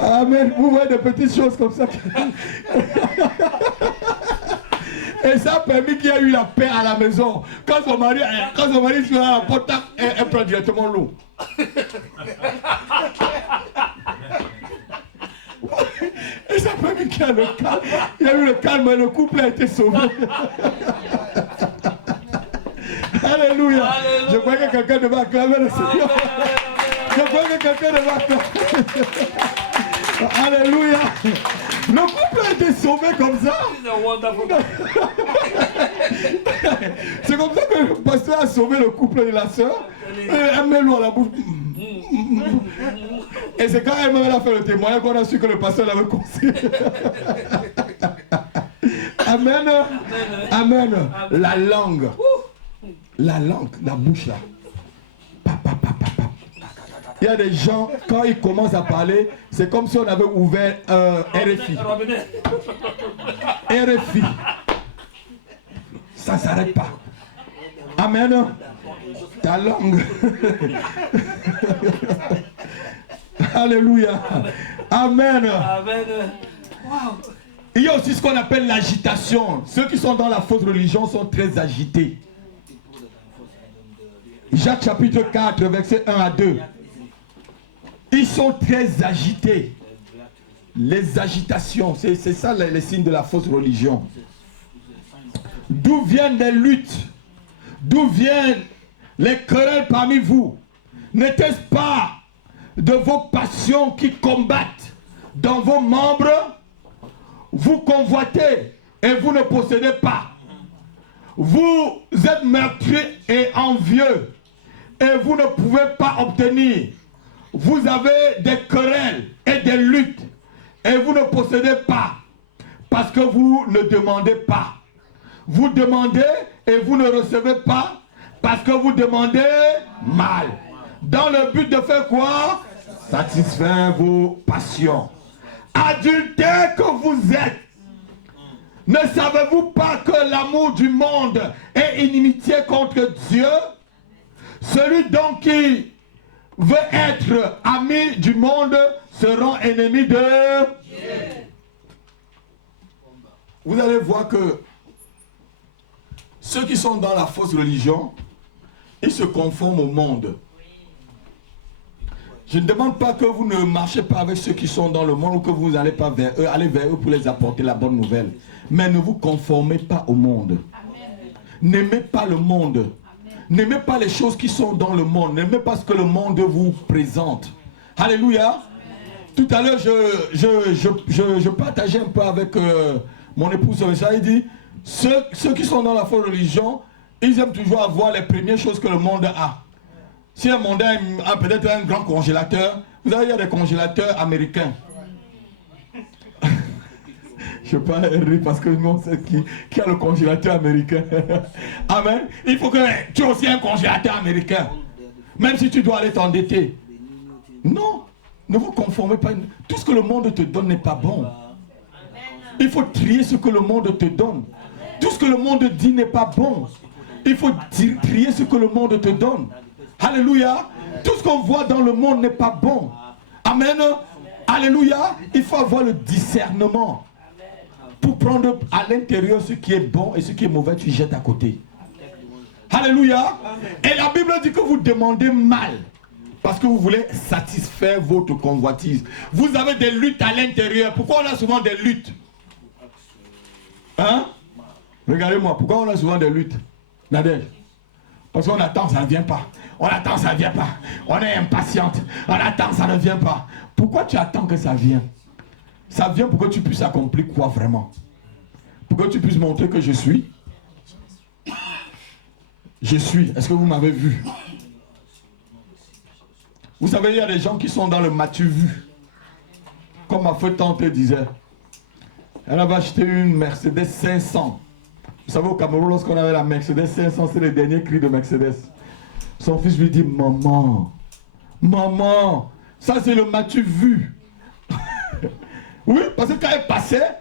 Amen. Vous voyez des petites choses comme ça. Et ça a permis qu'il y ait eu la paix à la maison. Quand son mari se à la porte, elle prend directement l'eau. Et ça a permis qu'il y ait le calme. Il y a eu le calme et le couple a été sauvé. Alléluia. Je crois que quelqu'un devait acclamer le Seigneur. Je crois que quelqu'un devait acclamer. Alléluia. Le couple a été sauvé comme ça. C'est comme ça que le pasteur a sauvé le couple de la sœur. Et elle met l'eau à la bouche. Et c'est quand elle-même a fait le témoignage qu'on a su que le pasteur l'avait conseillé. Amen. Amen. La langue. La langue, la bouche là. Il y a des gens, quand ils commencent à parler, c'est comme si on avait ouvert RFI. RFI. Ça ne s'arrête pas. Amen. Ta langue. Alléluia. Amen. Il y a aussi ce qu'on appelle l'agitation. Ceux qui sont dans la fausse religion sont très agités. Jacques chapitre 4, verset 1 à 2. Ils sont très agités. Les agitations, c'est ça les signes de la fausse religion. D'où viennent les luttes? D'où viennent les querelles parmi vous? N'était-ce pas de vos passions qui combattent dans vos membres? Vous convoitez et vous ne possédez pas. Vous êtes meurtriers et envieux et vous ne pouvez pas obtenir. Vous avez des querelles et des luttes et vous ne possédez pas parce que vous ne demandez pas. Vous demandez et vous ne recevez pas parce que vous demandez mal. Dans le but de faire quoi? Satisfaire vos passions. Adultères que vous êtes, ne savez-vous pas que l'amour du monde est inimitié contre Dieu? Celui donc qui veut être ami du monde sera ennemi de Dieu. Vous allez voir que ceux qui sont dans la fausse religion, ils se conforment au monde. Je ne demande pas que vous ne marchez pas avec ceux qui sont dans le monde ou que vous n'allez pas vers eux, allez vers eux pour les apporter la bonne nouvelle. Mais ne vous conformez pas au monde. N'aimez pas le monde. N'aimez pas les choses qui sont dans le monde. N'aimez pas ce que le monde vous présente. Alléluia. Tout à l'heure, je partageais un peu avec mon épouse sur ça. Il dit, ceux qui sont dans la fausse religion, ils aiment toujours avoir les premières choses que le monde a. Si un mondain a peut-être un grand congélateur, vous savez, il y a des congélateurs américains. Je ne peux pas rire parce que nous, on sait qui a le congélateur américain. Amen. Il faut que tu aies aussi un congélateur américain. Même si tu dois aller t'endetter. Non, ne vous conformez pas. Tout ce que le monde te donne n'est pas bon. Il faut trier ce que le monde te donne. Tout ce que le monde dit n'est pas bon. Il faut trier ce que le monde te donne. Alléluia. Tout ce qu'on voit dans le monde n'est pas bon. Amen. Alléluia. Il faut avoir le discernement. Pour prendre à l'intérieur ce qui est bon et ce qui est mauvais, tu jettes à côté. Alléluia. Et la Bible dit que vous demandez mal. Parce que vous voulez satisfaire votre convoitise. Vous avez des luttes à l'intérieur. Pourquoi on a souvent des luttes? Hein? Regardez-moi, pourquoi on a souvent des luttes? Nadège? Parce qu'on attend, ça ne vient pas. On attend, ça ne vient pas. On est impatiente. On attend, ça ne vient pas. Pourquoi tu attends que ça vienne? Ça vient pour que tu puisses accomplir quoi vraiment? Pour que tu puisses montrer que je suis. Je suis. Est-ce que vous m'avez vu? Vous savez, il y a des gens qui sont dans le m'as-tu vu? Comme ma feu tante disait. Elle avait acheté une Mercedes 500. Vous savez, au Cameroun, lorsqu'on avait la Mercedes 500, c'est le dernier cri de Mercedes. Son fils lui dit, maman, maman, Ça, c'est le m'as-tu vu. Oui, parce que quand elle passait,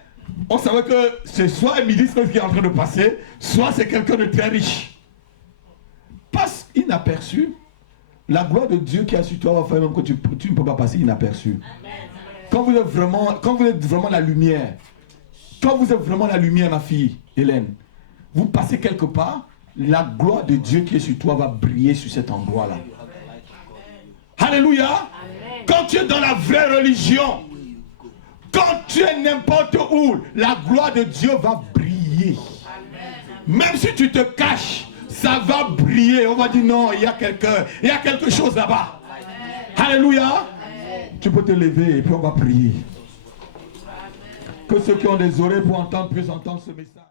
on savait que c'est soit un ministre qui est en train de passer, soit c'est quelqu'un de très riche. Passe inaperçu. La gloire de Dieu qui est sur toi va faire même que tu ne peux pas passer inaperçu. Quand vous êtes vraiment la lumière, quand vous êtes vraiment la lumière, ma fille, Hélène, vous passez quelque part, la gloire de Dieu qui est sur toi va briller sur cet endroit-là. Alléluia. Amen. Quand tu es dans la vraie religion, quand tu es n'importe où, la gloire de Dieu va briller. Amen. Même si tu te caches, ça va briller. On va dire non, il y a quelque chose là-bas. Alléluia. Amen. Tu peux te lever et puis on va prier. Amen. Que ceux qui ont des oreilles pour entendre puissent entendre ce message.